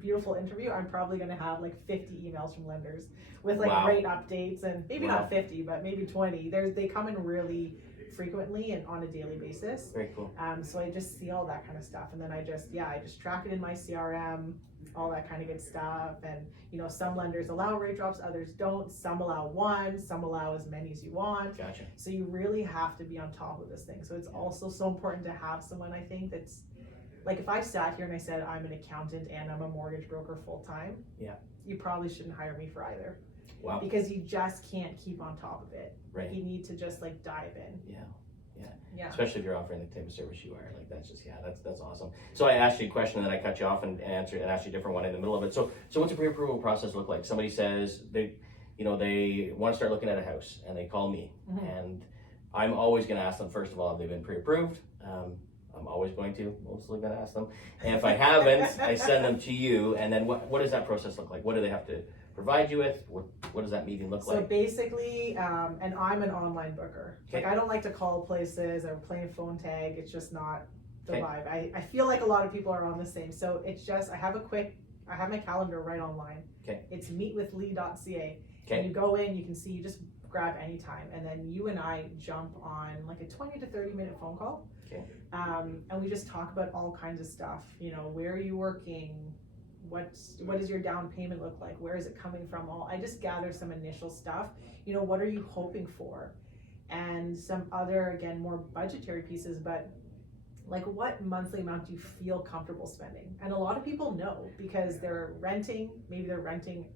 beautiful interview, I'm probably going to have like 50 emails from lenders with like Wow. rate updates, and maybe Wow. not 50, but maybe 20. They come in really frequently and on a daily basis. Very cool. So I just see all that kind of stuff, and then I just track it in my CRM, all that kind of good stuff. And some lenders allow rate drops, others don't. Some allow one, some allow as many as you want. Gotcha. So you really have to be on top of this thing. So it's also so important to have someone, I think, that's like, if I sat here and I said I'm an accountant and I'm a mortgage broker full time, you probably shouldn't hire me for either. Wow. Because you just can't keep on top of it. Right. You need to just like dive in. Yeah. Especially if you're offering the type of service you are, like that's just that's awesome. So I asked you a question and then I cut you off and asked you a different one in the middle of it. So what's a pre-approval process look like? Somebody says they want to start looking at a house and they call me, Mhm. and I'm always going to ask them first of all, have they been pre-approved? I'm always mostly going to ask them. And if I haven't, I send them to you. And then what does that process look like? What do they have to provide you with? What does that meeting look like? So basically, and I'm an online booker. Okay. Like I don't like to call places or playing phone tag. It's just not the Okay. vibe. I feel like a lot of people are on the same. So it's just, I have my calendar right online. Okay. It's meetwithleigh.ca. Okay. And you go in, you can see, you just grab any time. And then you and I jump on like a 20 to 30 minute phone call. Okay. And we just talk about all kinds of stuff. You know, where are you working? What does your down payment look like? Where is it coming from? I just gather some initial stuff. You know, what are you hoping for? And some other, again, more budgetary pieces, but like what monthly amount do you feel comfortable spending? And a lot of people know because maybe they're renting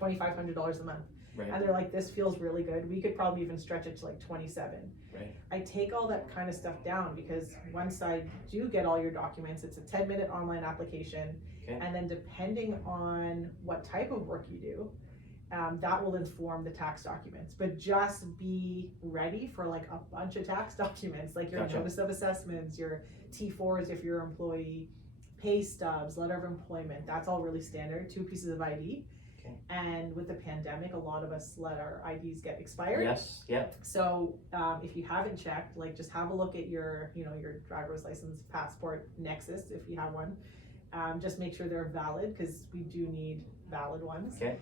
$2,500 a month. Right. And they're like, this feels really good. We could probably even stretch it to like 27. Right. I take all that kind of stuff down because once I do get all your documents, it's a 10-minute online application. Okay. And then depending on what type of work you do, that will inform the tax documents. But just be ready for like a bunch of tax documents, like your Gotcha. notice of assessments, your T4s if you're an employee, pay stubs, letter of employment. That's all really standard. 2 pieces of ID. Okay. And with the pandemic, a lot of us let our IDs get expired. Yes. Yeah. So if you haven't checked, like just have a look at your driver's license, passport, Nexus if you have one. Just make sure they're valid because we do need valid ones. Okay.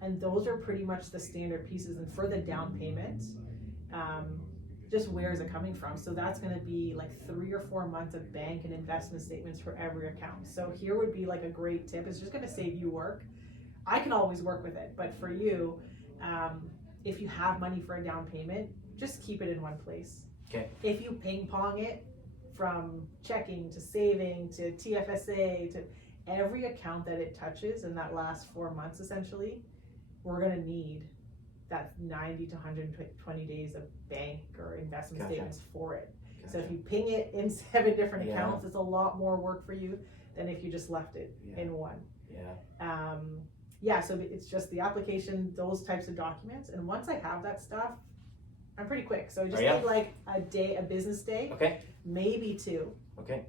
And those are pretty much the standard pieces. And for the down payment, just where is it coming from? So that's going to be like 3 or 4 months of bank and investment statements for every account. So here would be like a great tip. It's just going to save you work. I can always work with it, but for you, if you have money for a down payment, just keep it in one place. Okay. If you ping pong it from checking to saving to TFSA to every account that it touches in that last 4 months, essentially, we're going to need that 90 to 120 days of bank or investment Gotcha. Statements for it. Gotcha. So if you ping it in 7 different Yeah. accounts, it's a lot more work for you than if you just left it Yeah. in one. Yeah. So it's just the application, those types of documents. And once I have that stuff, I'm pretty quick. So I just need like a business day, Okay. maybe 2. Okay.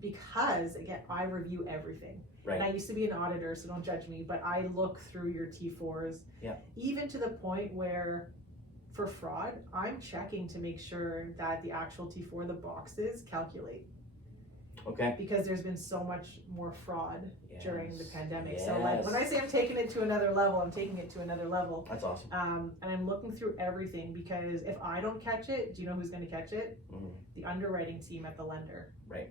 Because again, I review everything. Right. And I used to be an auditor, so don't judge me, but I look through your T4s. Yeah. Even to the point where for fraud, I'm checking to make sure that the actual T4, the boxes calculate. Okay. Because there's been so much more fraud during the pandemic. Yes. So like when I say I'm taking it to another level, I'm taking it to another level. That's awesome. And I'm looking through everything because if I don't catch it, do you know who's going to catch it? Mm-hmm. The underwriting team at the lender. Right.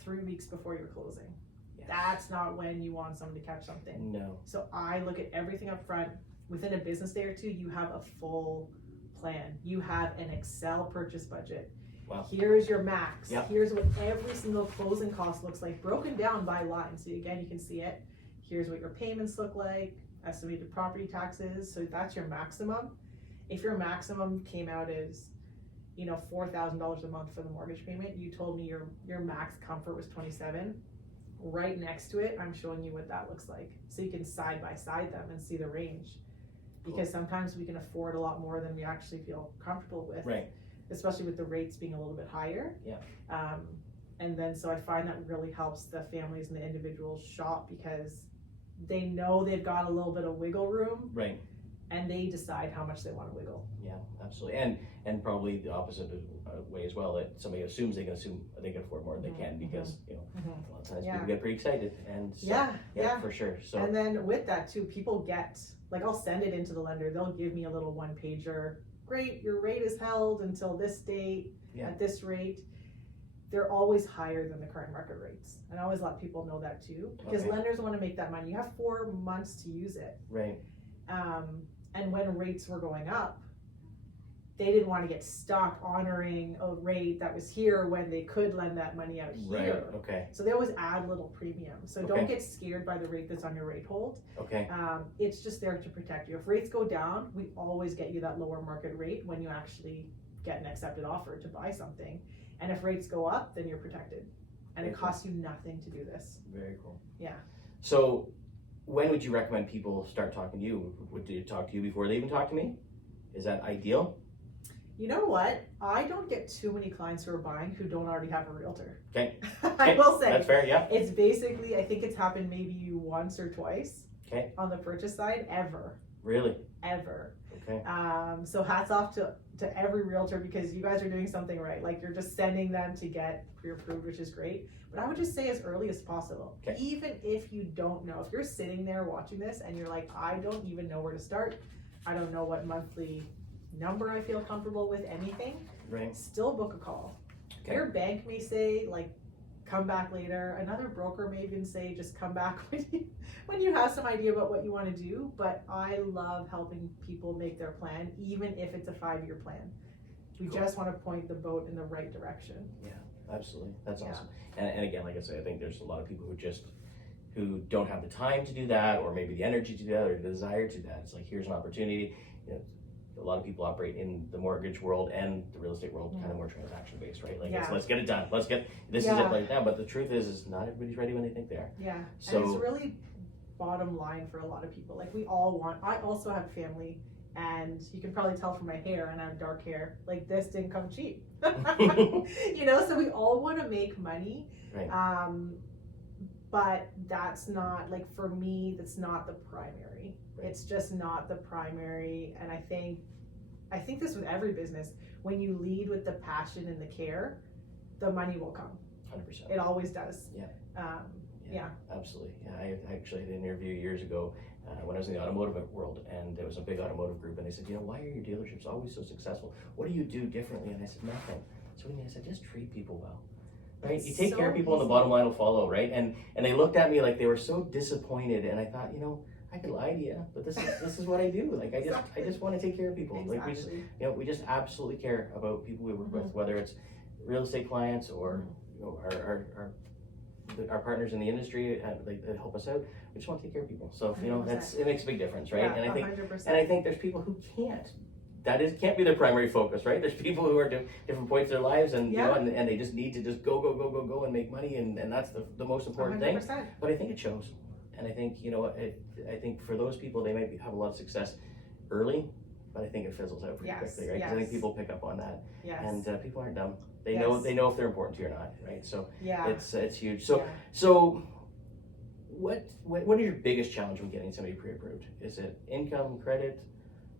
3 weeks before you're closing. Yes. That's not when you want someone to catch something. No. So I look at everything up front. Within a business day or 2, you have a full plan. You have an Excel purchase budget. Wow. Here's your max. Yep. Here's what every single closing cost looks like, broken down by line. So again, you can see it. Here's what your payments look like, estimated property taxes. So that's your maximum. If your maximum came out as, $4,000 a month for the mortgage payment, you told me your max comfort was 27. Right next to it, I'm showing you what that looks like. So you can side by side them and see the range. Because sometimes we can afford a lot more than we actually feel comfortable with. Right. Especially with the rates being a little bit higher. Yeah. And then so I find that really helps the families and the individuals shop because they know they've got a little bit of wiggle room. Right. And they decide how much they want to wiggle. Yeah, absolutely. And probably the opposite way as well, that somebody assumes they can afford more than they can because, a lot of times people get pretty excited. And so, yeah, for sure. So. And then with that too, people get, like I'll send it into the lender. They'll give me a little 1-pager. Great, your rate is held until this date at this rate. They're always higher than the current market rates. And I always let people know that too, because lenders want to make that money. You have 4 months to use it. Right. And when rates were going up, they didn't want to get stuck honoring a rate that was here when they could lend that money out here. Right. Okay. So they always add little premiums. So don't get scared by the rate that's on your rate hold. Okay. It's just there to protect you. If rates go down, we always get you that lower market rate when you actually get an accepted offer to buy something. And if rates go up, then you're protected. And it costs you nothing to do this. Very cool. Yeah. So when would you recommend people start talking to you? Would they talk to you before they even talk to me? Is that ideal? You know what? I don't get too many clients who are buying who don't already have a realtor. Okay. I will say. That's fair, yeah. It's basically, I think it's happened maybe once or twice. Okay. On the purchase side, ever. Really? Ever. Okay. So hats off to every realtor, because you guys are doing something right. Like, you're just sending them to get pre-approved, which is great. But I would just say as early as possible. Okay. Even if you don't know, if you're sitting there watching this and you're like, I don't even know where to start. I don't know what monthly number I feel comfortable with, anything. Right. Still book a call. Okay. Your bank may say, like, come back later. Another broker may even say, just come back when you have some idea about what you want to do. But I love helping people make their plan, even if it's a 5-year plan. We just want to point the boat in the right direction. Yeah, absolutely. That's awesome. And again, like I say, I think there's a lot of people who don't have the time to do that, or maybe the energy to do that, or the desire to do that. It's like, here's an opportunity. You know, a lot of people operate in the mortgage world and the real estate world kind of more transaction based, right? Like, it's, let's get it done. Let's get, this is it right now. But the truth is not everybody's ready when they think they are. Yeah. So, and it's really bottom line for a lot of people. Like, we all want, I also have family, and you can probably tell from my hair, and I have dark hair, like, this didn't come cheap. You know, so we all want to make money. Right. But that's not, like, for me, that's not the primary. Right. It's just not the primary. And I think this with every business, when you lead with the passion and the care, the money will come. 100%. It always does. Yeah. Yeah. Absolutely. Yeah, I actually had an interview years ago when I was in the automotive world, and there was a big automotive group, and they said, you know, why are your dealerships always so successful? What do you do differently? And I said, nothing. So I said, just treat people well. Right? You take care of people and the bottom line will follow, right? And they looked at me like they were so disappointed, and I thought, you know, I could lie to you, but this is what I do. Like, I just want to take care of people. Exactly. Like, we just absolutely care about people we work with, whether it's real estate clients or, you know, our partners in the industry that help us out. We just want to take care of people. So, you know, 100%. It makes a big difference, right? Yeah, and 100%. I think there's people who can't. Can't be their primary focus, right? There's people who are doing different points of their lives, and you know, and they just need to just go and make money, and that's the most important 100%. thing. But I think it shows, and I think, you know, I think for those people, they might have a lot of success early, but I think it fizzles out pretty quickly, right? Because I think people pick up on that, and people aren't dumb. They know if they're important to you or not, right? So it's huge. So what is your biggest challenge when getting somebody pre-approved? Is it income, credit,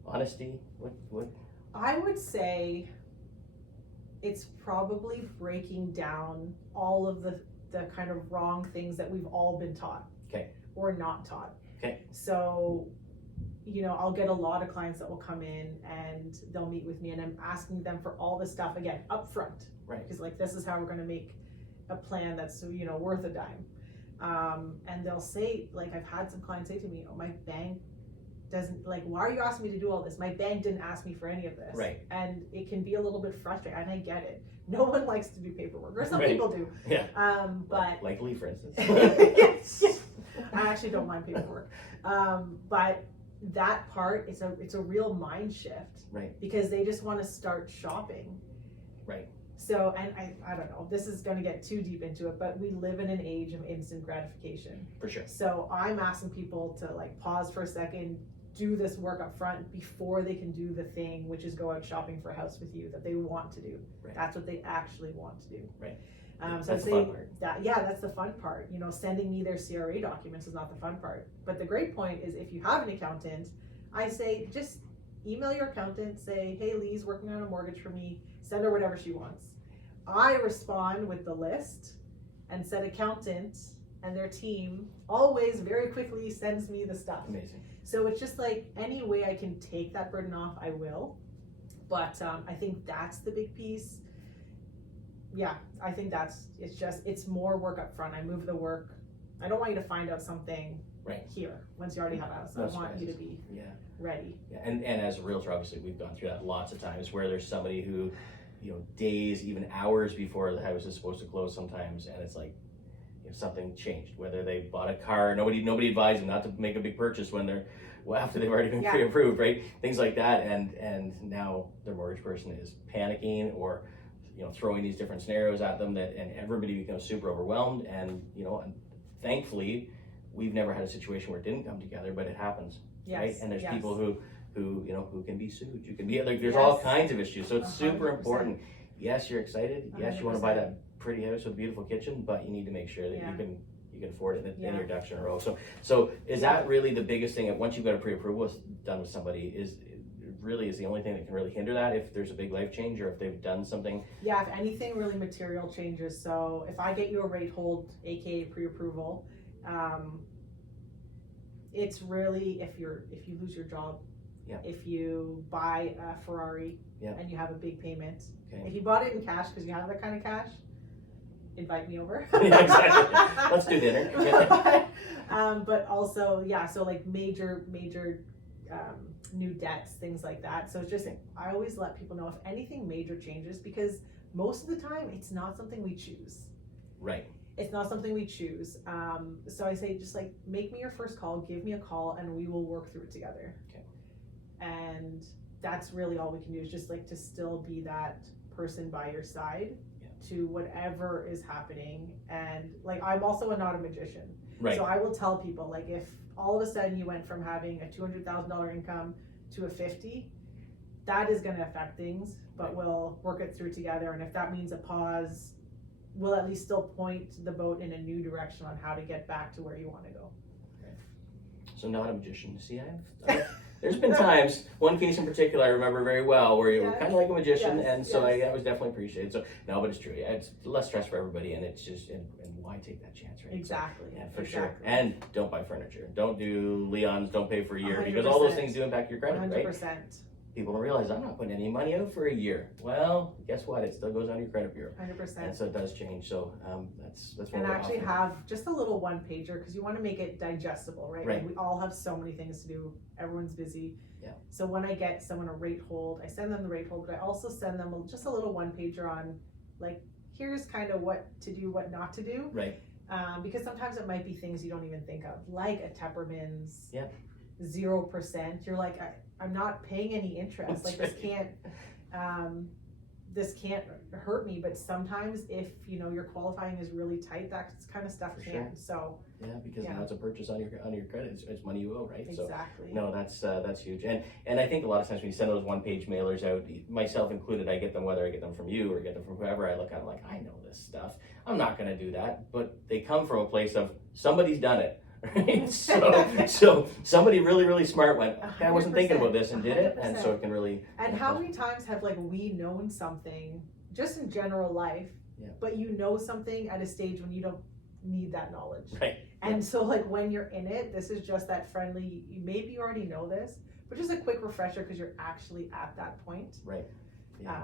honesty? What? I would say it's probably breaking down all of the kind of wrong things that we've all been taught. Okay. Or not taught. Okay. So, you know, I'll get a lot of clients that will come in and they'll meet with me, and I'm asking them for all this stuff again up front. Right. Because, like, this is how we're going to make a plan that's, you know, worth a dime. And they'll say, like, I've had some clients say to me, oh, my bank doesn't, like, why are you asking me to do all this? My bank didn't ask me for any of this. Right. And it can be a little bit frustrating, and I get it. No one likes to do paperwork, or some Right. people do. Yeah. But like Leigh, for instance. yes. I actually don't mind paperwork. But that part, it's a real mind shift. Right. Because they just want to start shopping. Right. So, and I don't know, this is going to get too deep into it, but we live in an age of instant gratification. For sure. So I'm asking people to, like, pause for a second, do this work up front before they can do the thing, which is go out shopping for a house with you that they want to do. Right. That's what they actually want to do. Right. So that's the fun part. That's the fun part. You know, sending me their CRA documents is not the fun part. But the great point is, if you have an accountant, I say just email your accountant, say, hey, Leigh's working on a mortgage for me, send her whatever she wants. I respond with the list, and said accountant and their team always very quickly sends me the stuff. Amazing. So it's just like, any way I can take that burden off, I will. But I think that's the big piece. Yeah, I think it's more work up front. I move the work. I don't want you to find out something here once you already have a house. I want you to be ready. Yeah, and as a realtor, obviously, we've gone through that lots of times, where there's somebody who, you know, days, even hours before the house is supposed to close sometimes, and it's like, you know, something changed. Whether they bought a car, nobody advised them not to make a big purchase after they've already been pre-approved, right? Things like that, and now their mortgage person is panicking, or, you know, throwing these different scenarios at them, and everybody becomes super overwhelmed. And, you know, and thankfully, we've never had a situation where it didn't come together, but it happens, right? And there's people who who can be sued. You can be like, there's all Yes. kinds of issues. So it's super 100%. important. Yes, you're excited. Yes, you want to buy 100%. that pretty house with a beautiful kitchen, but you need to make sure that Yeah. you can afford it and Yeah. your ducks in a row. So is that really the biggest thing? Once you've got a pre-approval done with somebody, is the only thing that can really hinder that if there's a big life change or if they've done something? Yeah, if anything really material changes. So if I get you a rate hold, aka pre-approval, it's really if you lose your job, Yeah. if you buy a Ferrari, Yeah. and you have a big payment. Okay. If you bought it in cash because you have that kind of cash, invite me over. Yeah, exactly. Let's do dinner. But also, yeah, so like major new debts, things like that. So it's just, I always let people know if anything major changes, because most of the time it's not something we choose. Right. It's not something we choose. So I say, just like, make me your first call, give me a call, and we will work through it together. Okay. And that's really all we can do, is just like to still be that person by your side. Yeah. To whatever is happening. And like, I'm also not a magician. Right. So I will tell people, like, if all of a sudden you went from having a $200,000 income to a 50, that is going to affect things, but we'll work it through together. And if that means a pause, we'll at least still point the boat in a new direction on how to get back to where you want to go. So not a magician. See, there's been times, one case in particular I remember very well, where you were kind of like a magician, Yes, and so yes. that was definitely appreciated. So no, but it's true. It's less stress for everybody, and it's just and why take that chance, right? Exactly. So, yeah, for exactly. sure. And don't buy furniture. Don't do Leon's. Don't pay for a year, because all those 100%. things do impact your credit, 100%. right? People don't realize I'm not putting any money out for a year. Well, guess what? It still goes on your credit bureau, 100%. and so it does change. So that's what And we're actually offering. have just a little one pager, because you want to make it digestible, right? Right. Like, we all have so many things to do. Everyone's busy. Yeah. So when I get someone a rate hold, I send them the rate hold, but I also send them just a little one pager on, like, here's kind of what to do, what not to do. Right. Because sometimes it might be things you don't even think of, like a Tepperman's. Yeah. 0%. You're like, I'm not paying any interest. Like, this can't hurt me. But sometimes if your qualifying is really tight, that kind of stuff For can. sure. So Yeah, because Yeah. now it's a purchase on your credit. It's money you owe, right? So exactly. no, that's huge. And I think a lot of times when you send those one-page mailers out, myself included, I get them whether I get them from you or get them from whoever. I look at it like, I know this stuff. I'm not going to do that. But they come from a place of somebody's done it. Right? So somebody really, really smart went, okay, I wasn't thinking about this, and did it, and so it can really. And how many times have we known something just in general life, Yeah. but you know something at a stage when you don't need that knowledge. Right. And so like when you're in it, this is just that friendly, maybe you already know this, but just a quick refresher, because you're actually at that point. Right. Yeah.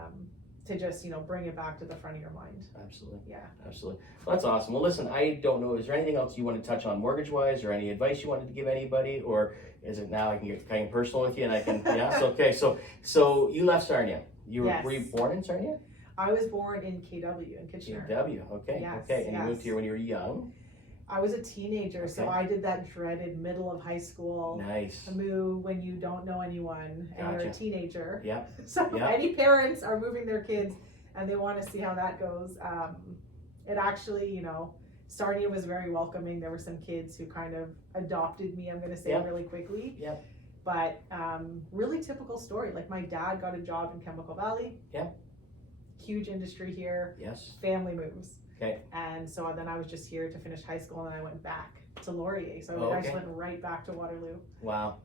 To just, bring it back to the front of your mind. Absolutely. Yeah. Absolutely. Well, that's awesome. Well, listen, I don't know, is there anything else you want to touch on mortgage-wise, or any advice you wanted to give anybody, or is it now I can get kind of personal with you and I can, yes, okay. So you left Sarnia. Yes. Were you born in Sarnia? I was born in KW, in Kitchener. KW, okay, Yes, okay. And you yes. moved here when you were young? I was a teenager, so Okay. I did that dreaded middle of high school. Nice. A move when you don't know anyone and you're a Gotcha. teenager. Yeah. So Yeah. any parents are moving their kids and they want to see how that goes. It actually, Sarnia was very welcoming. There were some kids who kind of adopted me, I'm going to say, Yeah. really quickly. Yeah. But really typical story. Like, my dad got a job in Chemical Valley. Yeah. Huge industry here. Yes. Family moves. Okay. And so then I was just here to finish high school, and then I went back to Laurier. So Oh, I okay. just went right back to Waterloo Wow.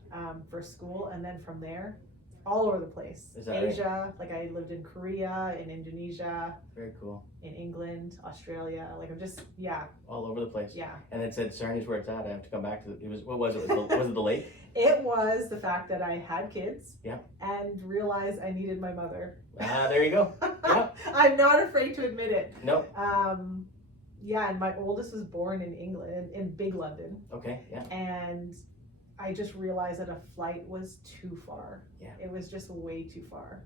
for school, and then from there, all over the place. Is that Asia, like I lived in Korea, in Indonesia, Very cool. in England, Australia. Like I'm just, yeah, All over the place. yeah. And it said Sarnia's where it's at. I have to come back to it. What was it? Was it the lake? It was the fact that I had kids, Yeah. and realized I needed my mother. There you go. Yeah. I'm not afraid to admit it. No. Yeah, and my oldest was born in England, in Big London. Okay. Yeah. And I just realized that a flight was too far. Yeah. It was just way too far.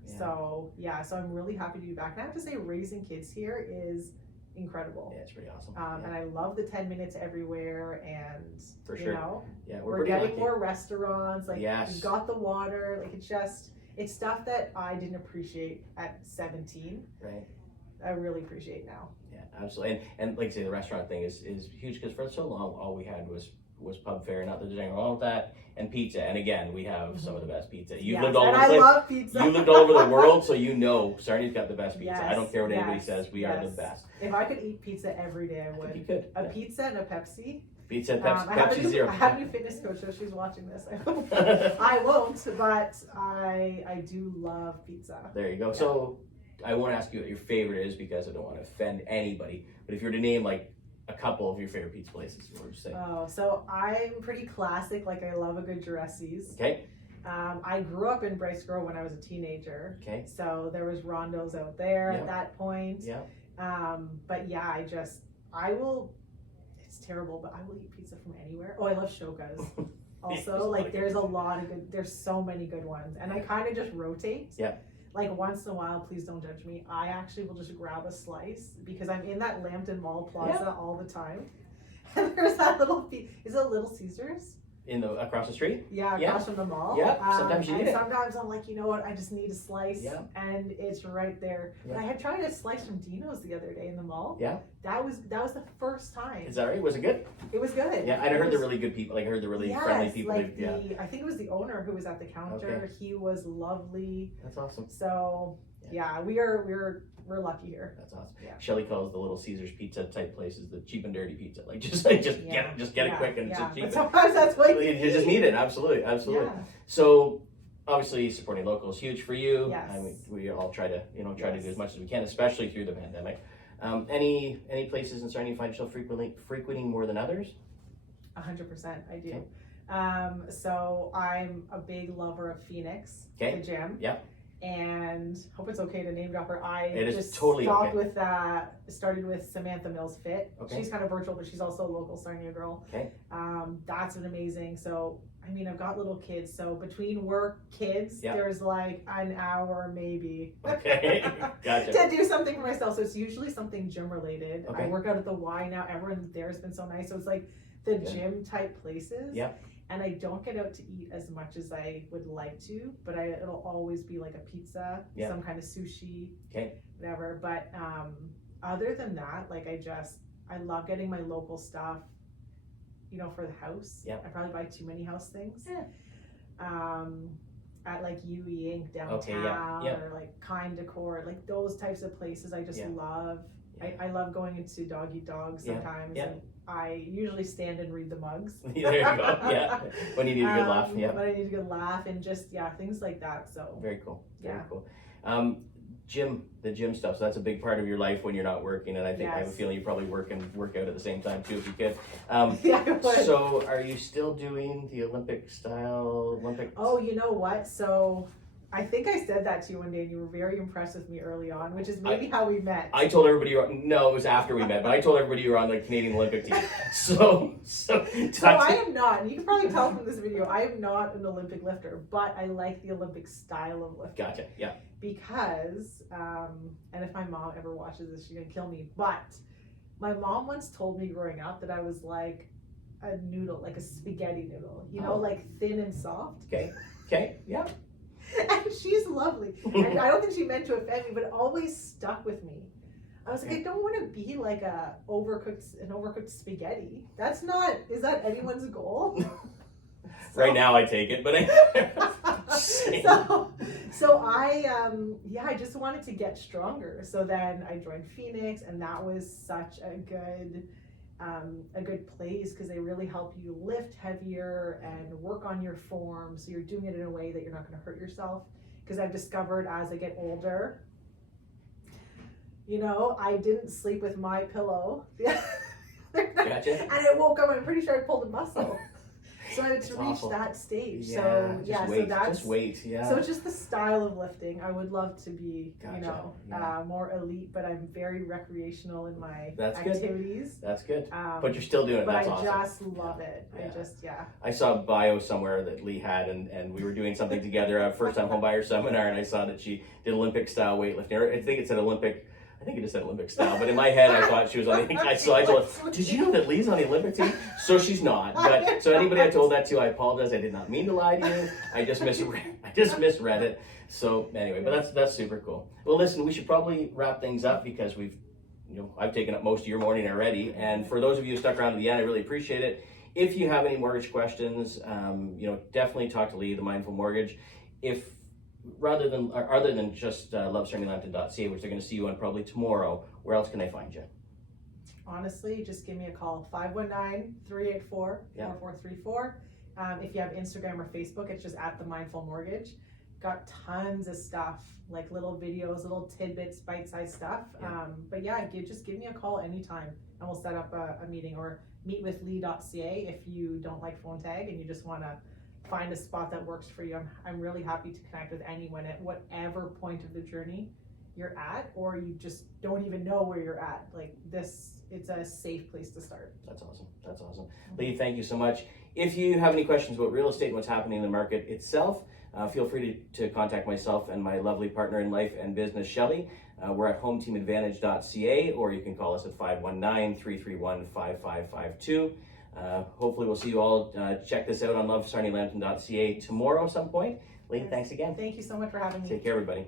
Yeah. So I'm really happy to be back. And I have to say, raising kids here is incredible. Yeah, it's pretty awesome. And I love the 10 minutes everywhere, and For you sure. know, Yeah, we're pretty getting lucky. more restaurants. Like, Yes. we've got the water. Like, it's stuff that I didn't appreciate at 17. Right. I really appreciate now. Yeah, absolutely. And like I say, the restaurant thing is huge, because for so long all we had was was pub fare. Not that there's anything wrong with that. And pizza. And again, we have some of the best pizza. You've Yes, lived all and over the place. I love pizza. You lived all over the world, so you know Sarnia's got the best pizza. Yes, I don't care what anybody yes, says. We are the yes. best. If I could eat pizza every day, I would. You could. A pizza and a Pepsi. Pizza and Pepsi, I have Pepsi Zero. I have a new fitness coach, so she's watching this. I won't, but I do love pizza. There you go. Yeah. So I won't ask you what your favorite is because I don't want to offend anybody. But if you were to name like a couple of your favorite pizza places, what would you say? Oh, so I'm pretty classic. Like I love a good Duresse's. Okay. I grew up in Bryce Grove when I was a teenager. Okay. So there was Rondo's out there Yeah. at that point. Yeah. But yeah, I will. It's terrible, but I will eat pizza from anywhere. Oh, I love Shoka's. Also, like there's a lot of good. There's so many good ones, and I kind of just rotate. Yeah. Like once in a while, please don't judge me. I actually will just grab a slice because I'm in that Lambton Mall Plaza all the time. And there's that little is it Little Caesars? Across the street? Yeah, across from the mall. Yeah, sometimes you and need it. sometimes I'm like, you know what, I just need a slice. Yeah. And it's right there. Yeah. But I had tried a slice from Dino's the other day in the mall. Yeah. That was the first time. Is that right? Was it good? It was good. Yeah, I heard the really good people. Like I heard the really friendly people. Like yeah. I think it was the owner who was at the counter. Okay. He was lovely. That's awesome. So yeah, we're lucky here. That's awesome. Yeah. Shelley calls the Little Caesars pizza type places the cheap and dirty pizza. Like just get it quick and it's cheap. But sometimes that's what you just need it. Absolutely. Yeah. So obviously supporting local is huge for you. Yes. I mean, we all try to do as much as we can, especially through the pandemic. Any places in Sarnia you find yourself frequenting more than others? 100%, I do. Okay. So I'm a big lover of Phoenix, Okay. the gym. Yeah. And hope it's okay to name drop her. It is just totally stopped okay. with started with Samantha Mills Fit. Okay. She's kind of virtual, but she's also a local Sarnia girl. Okay. That's been amazing. So I mean, I've got little kids, so between work, kids, Yeah. there's like an hour maybe Okay. Gotcha. to do something for myself. So it's usually something gym related. Okay. I work out at the Y now. Everyone there has been so nice. So it's like the Good. gym type places. Yeah. And I don't get out to eat as much as I would like to, but it'll always be like a pizza, Yeah. some kind of sushi, Okay. whatever. But other than that, like I love getting my local stuff, for the house. Yeah. I probably buy too many house things. Yeah. At like UE Inc. downtown Okay, yeah. or like Kind Decor, like those types of places I just Yeah. love. Yeah. I love going into Dog Eat Dog Yeah, sometimes. yeah. And I usually stand and read the mugs. There you go. Yeah. When you need a good laugh. Yeah. When I need a good laugh and just things like that. So Very cool. Very Yeah. cool. The gym stuff. So that's a big part of your life when you're not working, and I think I have a Yes. feeling you probably work out at the same time too, if you could. yeah, I would. So, are you still doing the Olympics? Oh, you know what? So I think I said that to you one day, and you were very impressed with me early on, which is maybe how we met. I told everybody no, it was after we met, but I told everybody you were on the Canadian Olympic team. So I am not, and you can probably tell from this video, I am not an Olympic lifter, but I like the Olympic style of lifting. Gotcha. Yeah. Because, and if my mom ever watches this, she's gonna kill me, but my mom once told me growing up that I was like a noodle, like a spaghetti noodle, like thin and soft. Okay. Okay. Yeah. And she's lovely. And I don't think she meant to offend me, but it always stuck with me. I was like, I don't want to be like an overcooked spaghetti. Is that anyone's goal? Right now I take it, but so I just wanted to get stronger. So then I joined Phoenix, and that was such a good place because they really help you lift heavier and work on your form. So you're doing it in a way that you're not going to hurt yourself. Because I've discovered as I get older, I didn't sleep with my pillow. Gotcha. And I woke up, I'm pretty sure I pulled a muscle. So I had to reach awful. that stage. Yeah, So just wait. so that's Just wait. Yeah. so it's just the style of lifting. I would love to be, Gotcha. Yeah. more elite, but I'm very recreational in my That's good. activities. That's good. Um, But you're still doing it. but That's I awesome. just love it. Yeah. I saw a bio somewhere that Leigh had, and we were doing something together at First Time Homebuyer Seminar, and I saw that she did Olympic style weightlifting. I think it said Olympic. I think it just said Olympic style, but in my head I thought she was on the. So I told her, "Did you know that Leigh's on the Olympic team?" So she's not. But so anybody I told that to, I apologize. I did not mean to lie to you. I just misread it. So anyway, but that's super cool. Well, listen, we should probably wrap things up because I've taken up most of your morning already. And for those of you who stuck around to the end, I really appreciate it. if you have any mortgage questions, definitely talk to Leigh, the Mindful Mortgage. If other than just lovesarnielampton.ca, which they're going to see you on probably tomorrow, where else can they find you? Honestly, just give me a call, 519-384-4434. If you have Instagram or Facebook, it's just at the Mindful Mortgage. Got tons of stuff, like little videos, little tidbits, bite-sized stuff. But yeah, just give me a call anytime and we'll set up a meeting, or meet with Leigh.ca if you don't like phone tag and you just want to find a spot that works for you. I'm really happy to connect with anyone at whatever point of the journey you're at, or you just don't even know where you're at. Like this, it's a safe place to start. That's awesome. Leigh, thank you so much. If you have any questions about real estate and what's happening in the market itself, feel free to contact myself and my lovely partner in life and business, Shelley. We're at hometeamadvantage.ca, or you can call us at 519-331-5552. Hopefully we'll see you all check this out on lovesarnielampton.ca tomorrow at some point. Leigh, thanks again. Thank you so much for having me. Take care, everybody.